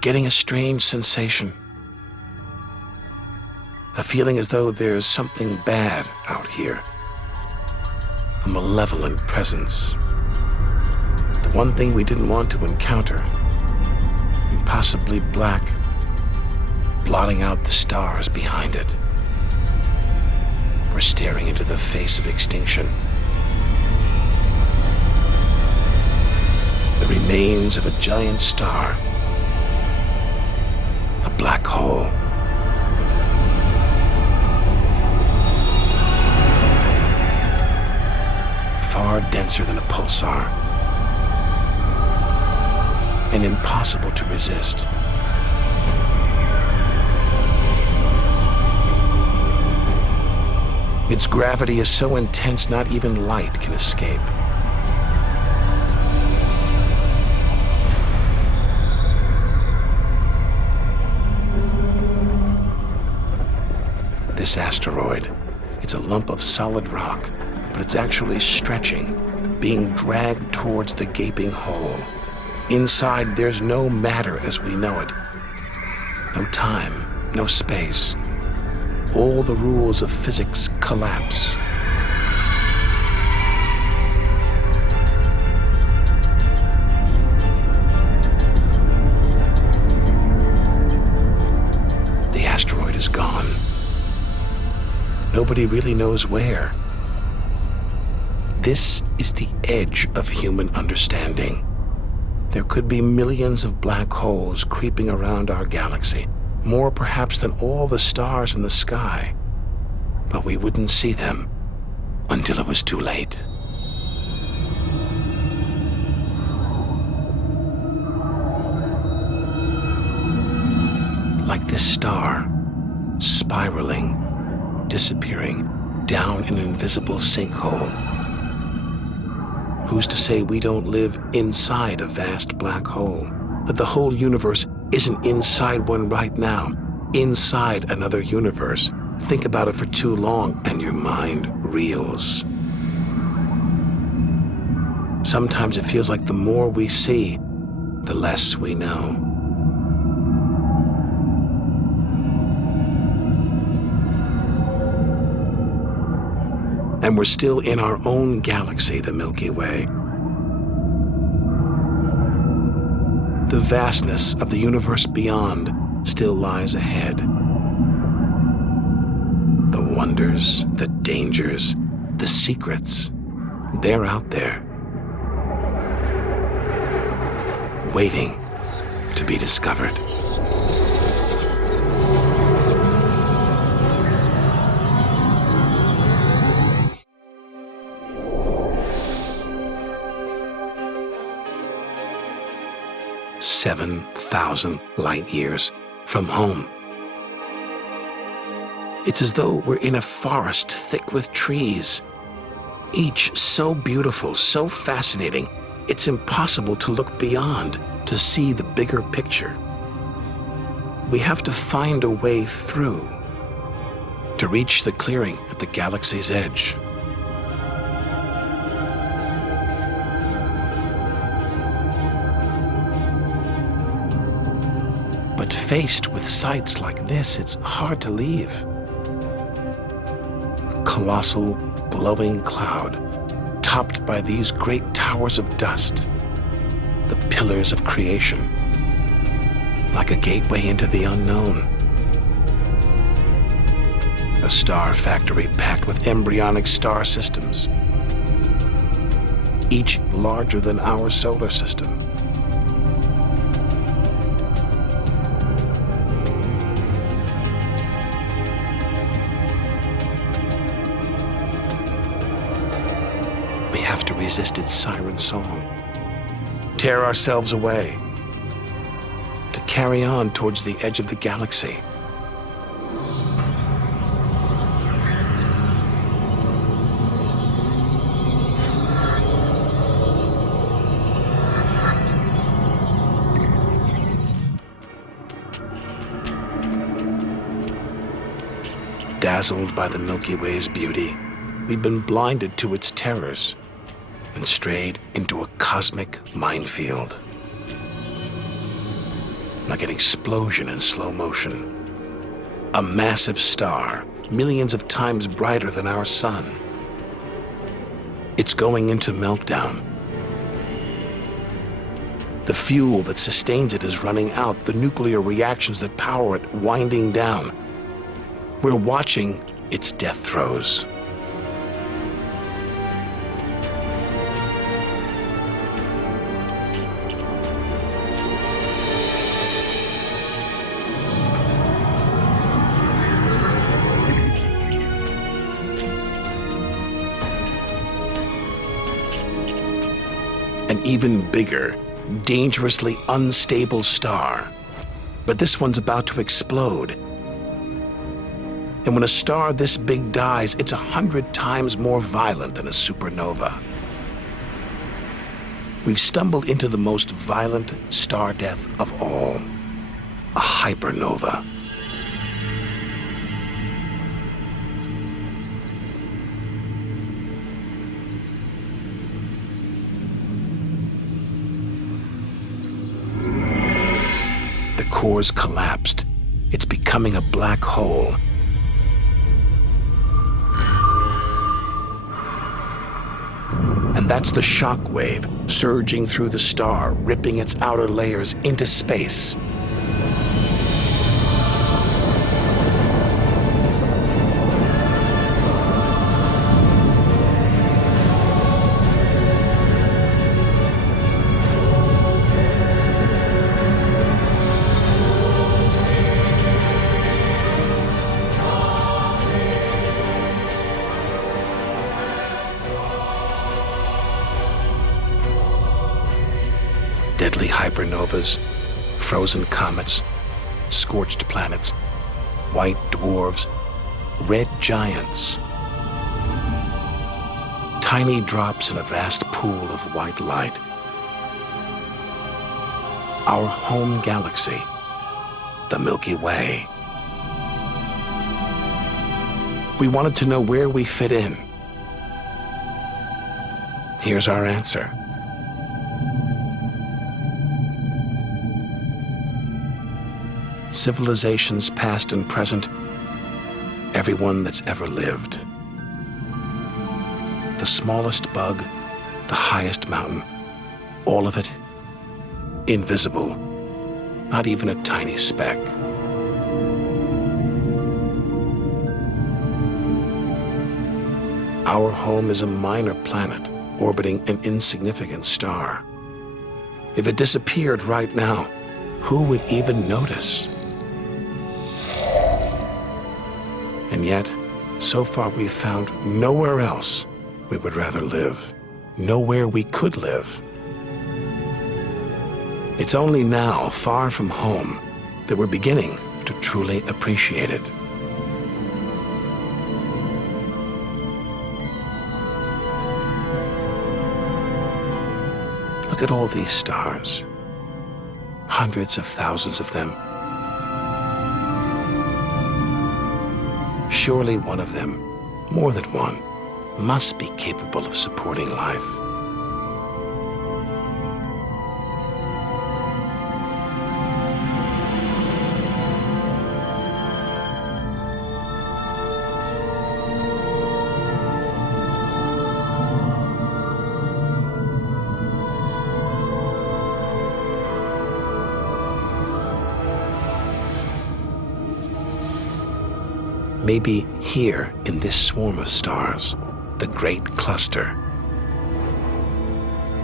Getting a strange sensation. A feeling as though there's something bad out here. A malevolent presence. The one thing we didn't want to encounter. Impossibly black, blotting out the stars behind it. We're staring into the face of extinction. The remains of a giant star. A black hole. Far denser than a pulsar, and impossible to resist. Its gravity is so intense not even light can escape. This asteroid, it's a lump of solid rock, but it's actually stretching, being dragged towards the gaping hole. Inside, there's no matter as we know it. No time, no space. All the rules of physics collapse. The asteroid is gone. Nobody really knows where. This is the edge of human understanding. There could be millions of black holes creeping around our galaxy, more perhaps than all the stars in the sky. But we wouldn't see them until it was too late. Like this star, spiraling, disappearing down an invisible sinkhole. Who's to say we don't live inside a vast black hole? That the whole universe isn't inside one right now, inside another universe. Think about it for too long and your mind reels. Sometimes it feels like the more we see, the less we know. And we're still in our own galaxy, the Milky Way. The vastness of the universe beyond still lies ahead. The wonders, the dangers, the secrets, they're out there, waiting to be discovered. "7,000 light years from home." It's as though we're in a forest thick with trees, each so beautiful, so fascinating, it's impossible to look beyond, to see the bigger picture. We have to find a way through, to reach the clearing at the galaxy's edge. But faced with sights like this, it's hard to leave. A colossal, glowing cloud, topped by these great towers of dust, the pillars of creation, like a gateway into the unknown. A star factory packed with embryonic star systems, each larger than our solar system. We have to resist its siren song, tear ourselves away, to carry on towards the edge of the galaxy. Dazzled by the Milky Way's beauty, we've been blinded to its terrors and strayed into a cosmic minefield. Like an explosion in slow motion. A massive star, millions of times brighter than our sun. It's going into meltdown. The fuel that sustains it is running out, the nuclear reactions that power it winding down. We're watching its death throes. An even bigger, dangerously unstable star. But this one's about to explode. And when a star this big dies, it's 100 times more violent than a supernova. We've stumbled into the most violent star death of all, a hypernova. The core's collapsed. It's becoming a black hole. And that's the shock wave surging through the star, ripping its outer layers into space. Deadly hypernovas, frozen comets, scorched planets, white dwarfs, red giants. Tiny drops in a vast pool of white light. Our home galaxy, the Milky Way. We wanted to know where we fit in. Here's our answer. civilizations past and present, everyone that's ever lived. The smallest bug, the highest mountain, all of it invisible, not even a tiny speck. Our home is a minor planet orbiting an insignificant star. If it disappeared right now, who would even notice? And yet, so far we've found nowhere else we would rather live, nowhere we could live. It's only now, far from home, that we're beginning to truly appreciate it. Look at all these stars, hundreds of thousands of them. Surely one of them, more than one, must be capable of supporting life. Maybe here in this swarm of stars, the Great Cluster.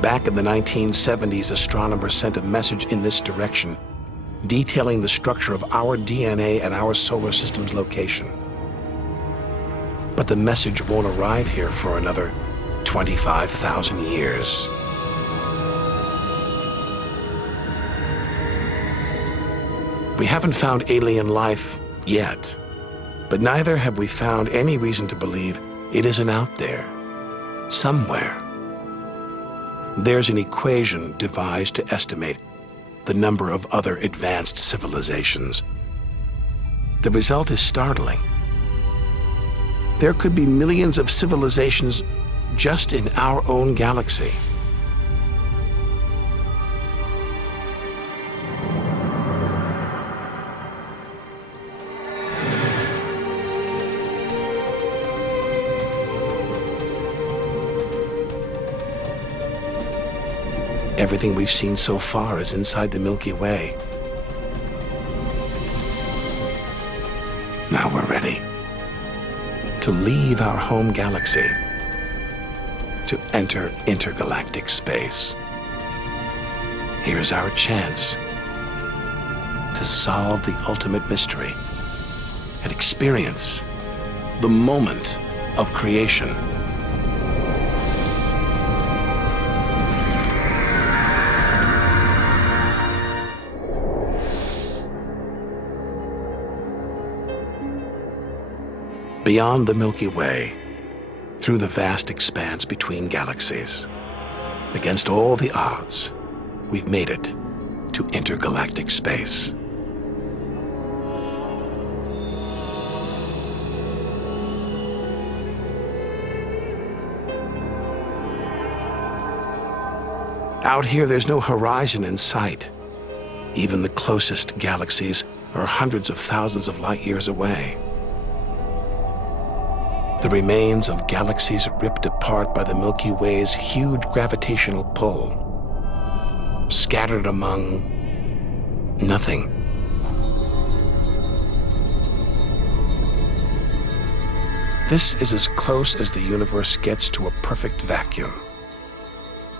Back in the 1970s, astronomers sent a message in this direction, detailing the structure of our DNA and our solar system's location. But the message won't arrive here for another 25,000 years. We haven't found alien life yet, but neither have we found any reason to believe it isn't out there, somewhere. There's an equation devised to estimate the number of other advanced civilizations. The result is startling. There could be millions of civilizations just in our own galaxy. Everything we've seen so far is inside the Milky Way. Now we're ready to leave our home galaxy, to enter intergalactic space. Here's our chance to solve the ultimate mystery and experience the moment of creation. Beyond the Milky Way, through the vast expanse between galaxies, against all the odds, we've made it to intergalactic space. Out here, there's no horizon in sight. Even the closest galaxies are hundreds of thousands of light years away. The remains of galaxies ripped apart by the Milky Way's huge gravitational pull, scattered among nothing. This is as close as the universe gets to a perfect vacuum.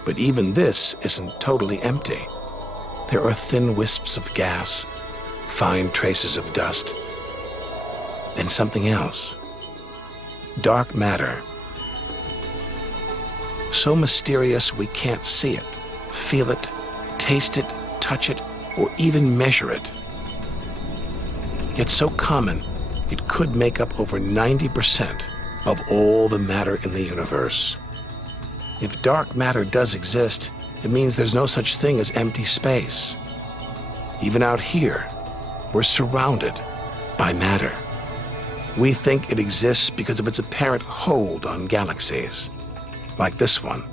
But even this isn't totally empty. There are thin wisps of gas, fine traces of dust, and something else. Dark matter. So mysterious we can't see it, feel it, taste it, touch it, or even measure it. Yet so common, it could make up over 90% of all the matter in the universe. If dark matter does exist, it means there's no such thing as empty space. Even out here, we're surrounded by matter. We think it exists because of its apparent hold on galaxies, like this one,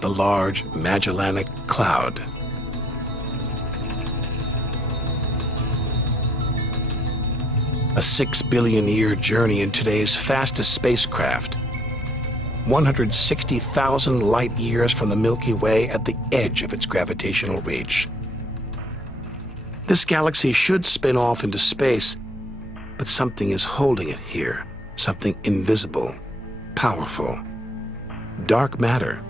the Large Magellanic Cloud. A 6 billion year journey in today's fastest spacecraft. 160,000 light years from the Milky Way at the edge of its gravitational reach. This galaxy should spin off into space, but something is holding it here. Something invisible, powerful. Dark matter.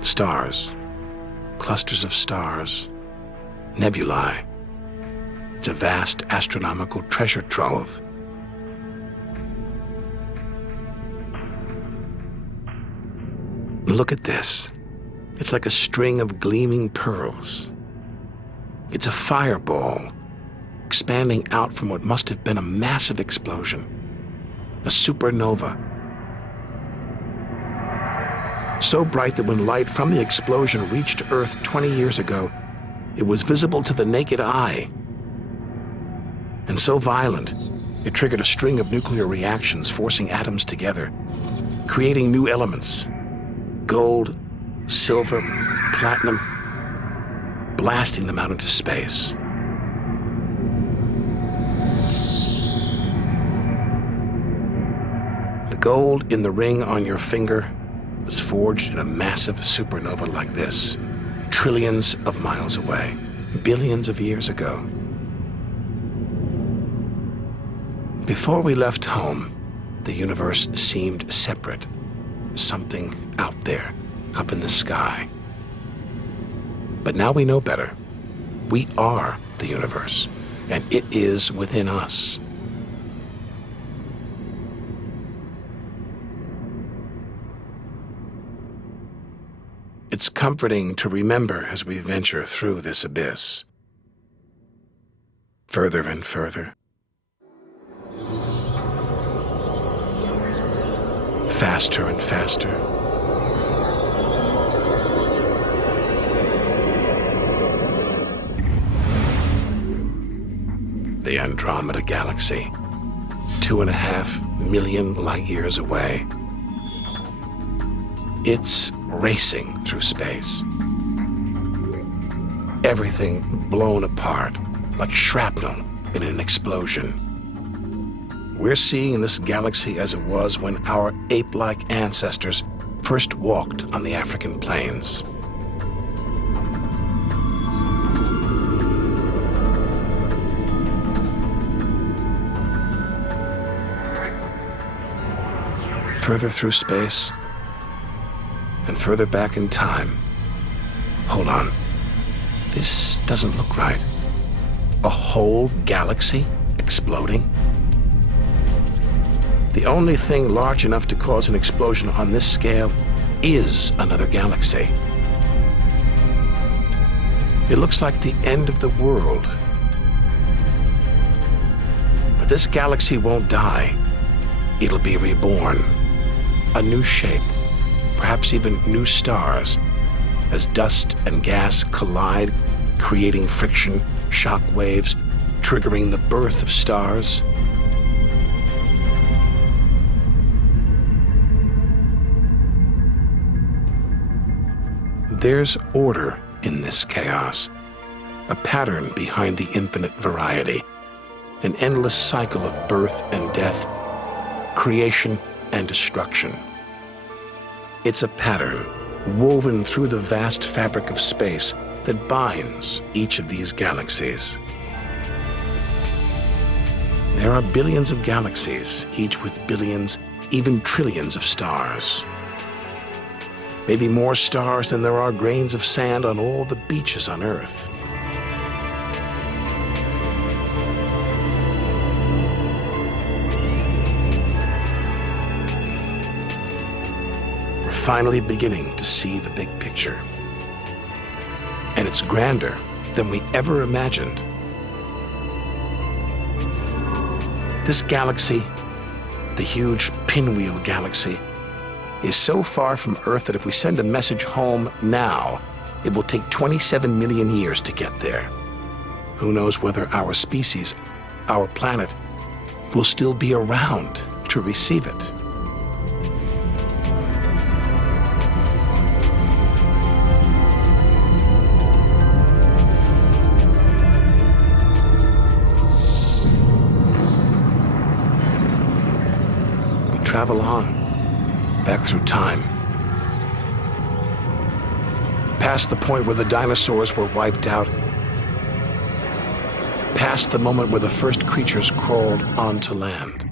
Stars. Clusters of stars. Nebulae. It's a vast astronomical treasure trove. Look at this. It's like a string of gleaming pearls. It's a fireball, expanding out from what must have been a massive explosion, a supernova. So bright that when light from the explosion reached Earth 20 years ago, it was visible to the naked eye. And so violent, it triggered a string of nuclear reactions, forcing atoms together, creating new elements: gold, silver, platinum, blasting them out into space. The gold in the ring on your finger was forged in a massive supernova like this, trillions of miles away, billions of years ago. Before we left home, the universe seemed separate, something out there, up in the sky. But now we know better. We are the universe, and it is within us. It's comforting to remember as we venture through this abyss. Further and further. Faster and faster. The Andromeda Galaxy, 2.5 million light years away. It's racing through space. Everything blown apart like shrapnel in an explosion. We're seeing this galaxy as it was when our ape-like ancestors first walked on the African plains. Further through space, and further back in time. Hold on. This doesn't look right. A whole galaxy exploding? The only thing large enough to cause an explosion on this scale is another galaxy. It looks like the end of the world. But this galaxy won't die. It'll be reborn. A new shape. Perhaps even new stars, as dust and gas collide, creating friction, shock waves, triggering the birth of stars. There's order in this chaos, a pattern behind the infinite variety, an endless cycle of birth and death, creation and destruction. It's a pattern woven through the vast fabric of space that binds each of these galaxies. There are billions of galaxies, each with billions, even trillions of stars. Maybe more stars than there are grains of sand on all the beaches on Earth. Finally beginning to see the big picture. And it's grander than we ever imagined. This galaxy, the huge Pinwheel Galaxy, is so far from Earth that if we send a message home now, it will take 27 million years to get there. Who knows whether our species, our planet, will still be around to receive it. travel on, back through time. Past the point where the dinosaurs were wiped out. Past the moment where the first creatures crawled onto land.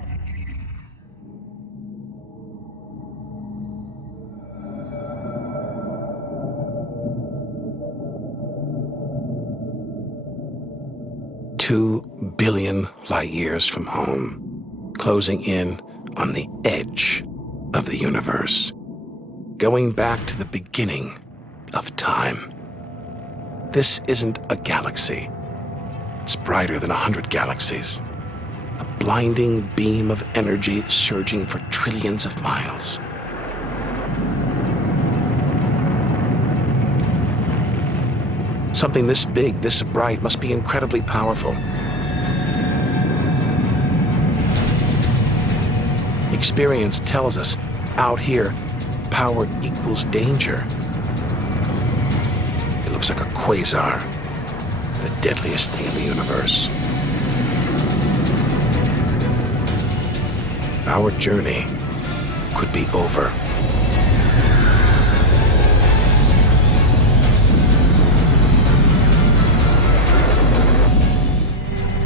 "2 billion light years from home, closing in on the edge of the universe, going back to the beginning of time. This isn't a galaxy. It's brighter than 100 galaxies. A blinding beam of energy surging for trillions of miles. Something this big, this bright, must be incredibly powerful. Experience tells us, out here, power equals danger. It looks like a quasar, the deadliest thing in the universe. Our journey could be over.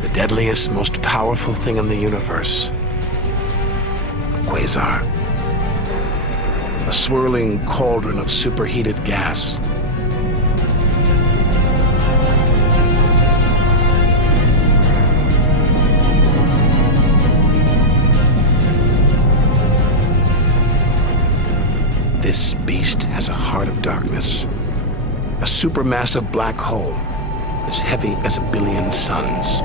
The deadliest, most powerful thing in the universe. A quasar. A swirling cauldron of superheated gas. This beast has a heart of darkness. A supermassive black hole as heavy as 1 billion suns.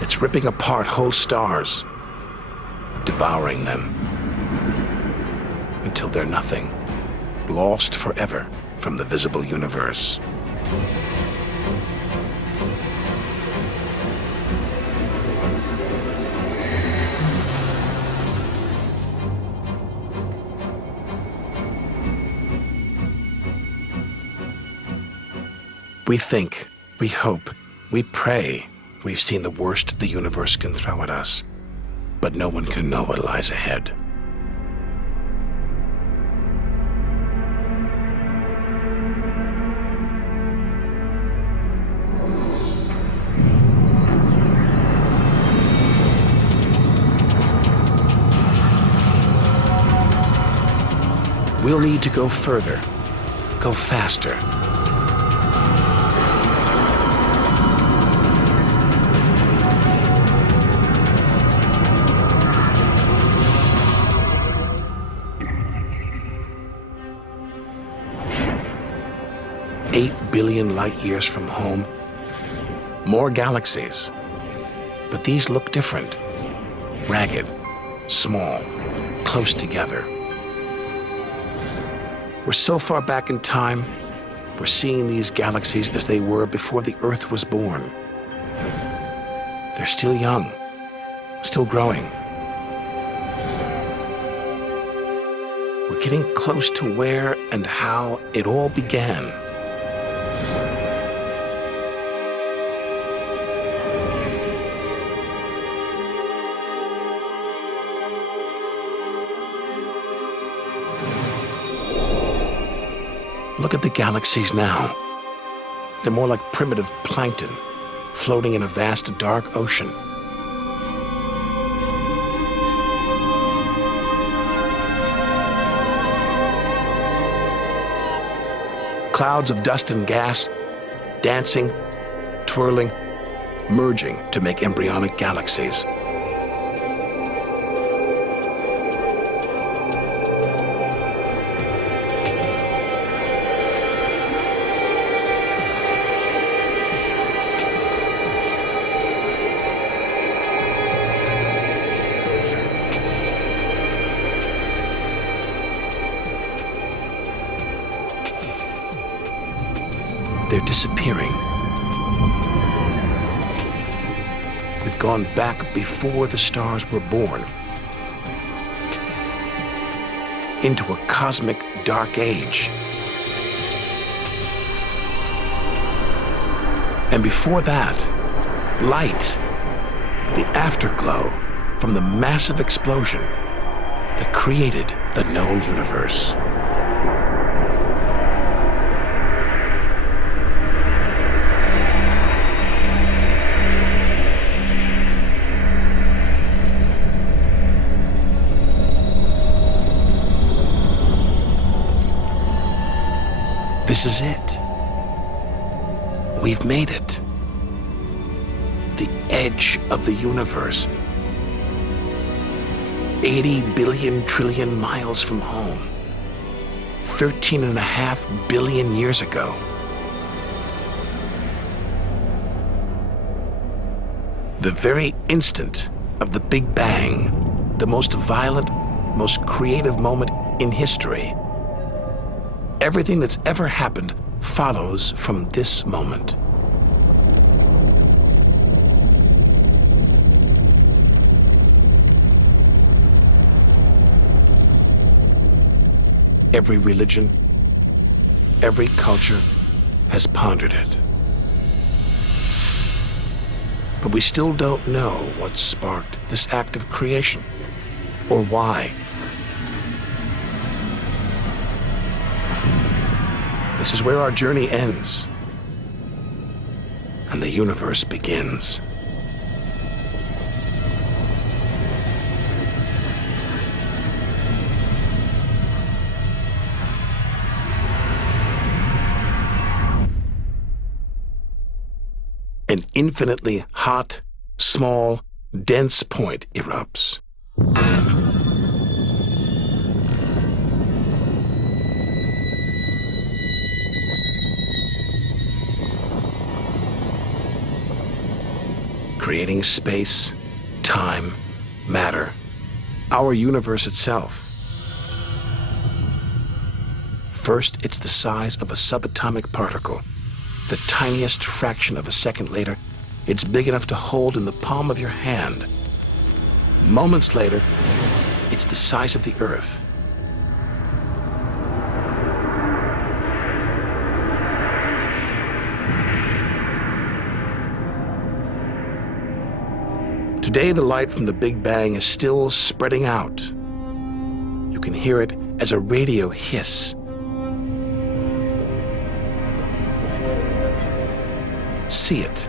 It's ripping apart whole stars, devouring them until they're nothing. Lost forever from the visible universe. We think, we hope, we pray we've seen the worst the universe can throw at us, but no one can know what lies ahead. We'll need to go further, go faster. $8 billion light years from home, more galaxies. But these look different, ragged, small, close together. We're so far back in time, we're seeing these galaxies as they were before the Earth was born. They're still young, still growing. We're getting close to where and how it all began. Look at the galaxies now. They're more like primitive plankton, floating in a vast dark ocean. Clouds of dust and gas, dancing, twirling, merging to make embryonic galaxies. They're disappearing. We've gone back before the stars were born. into a cosmic dark age. And before that, light, the afterglow from the massive explosion that created the known universe. This is it. We've made it. The edge of the universe. 80 billion trillion miles from home. 13.5 billion years ago. The very instant of the Big Bang, the most violent, most creative moment in history. Everything that's ever happened follows from this moment. Every religion, every culture has pondered it. But we still don't know what sparked this act of creation, or why. This is where our journey ends, and the universe begins. An infinitely hot, small, dense point erupts. Creating space, time, matter, our universe itself. First, it's the size of a subatomic particle. The tiniest fraction of a second later, it's big enough to hold in the palm of your hand. Moments later, it's the size of the Earth. Today, the light from the Big Bang is still spreading out. You can hear it as a radio hiss. See it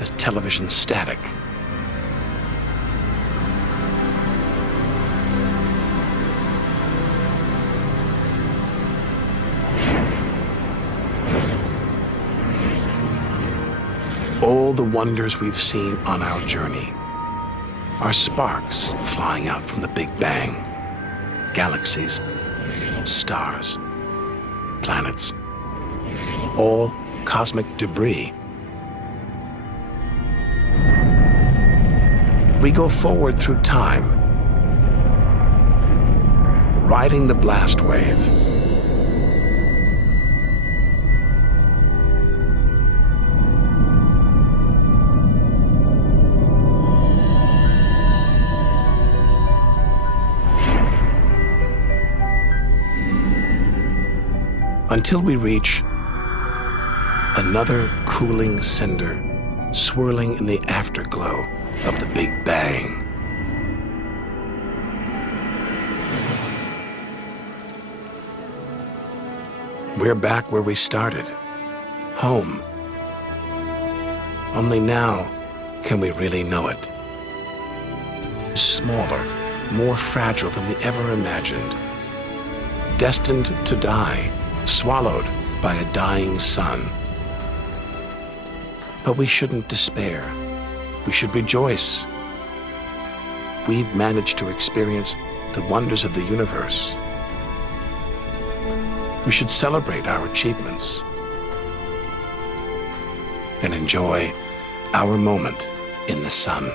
as television static. All the wonders we've seen on our journey are sparks flying out from the Big Bang. Galaxies, stars, planets, all cosmic debris. We go forward through time, riding the blast wave. Until we reach another cooling cinder swirling in the afterglow of the Big Bang. We're back where we started, home. Only now can we really know it. Smaller, more fragile than we ever imagined. Destined to die, swallowed by a dying sun. But we shouldn't despair. We should rejoice. We've managed to experience the wonders of the universe. We should celebrate our achievements and enjoy our moment in the sun.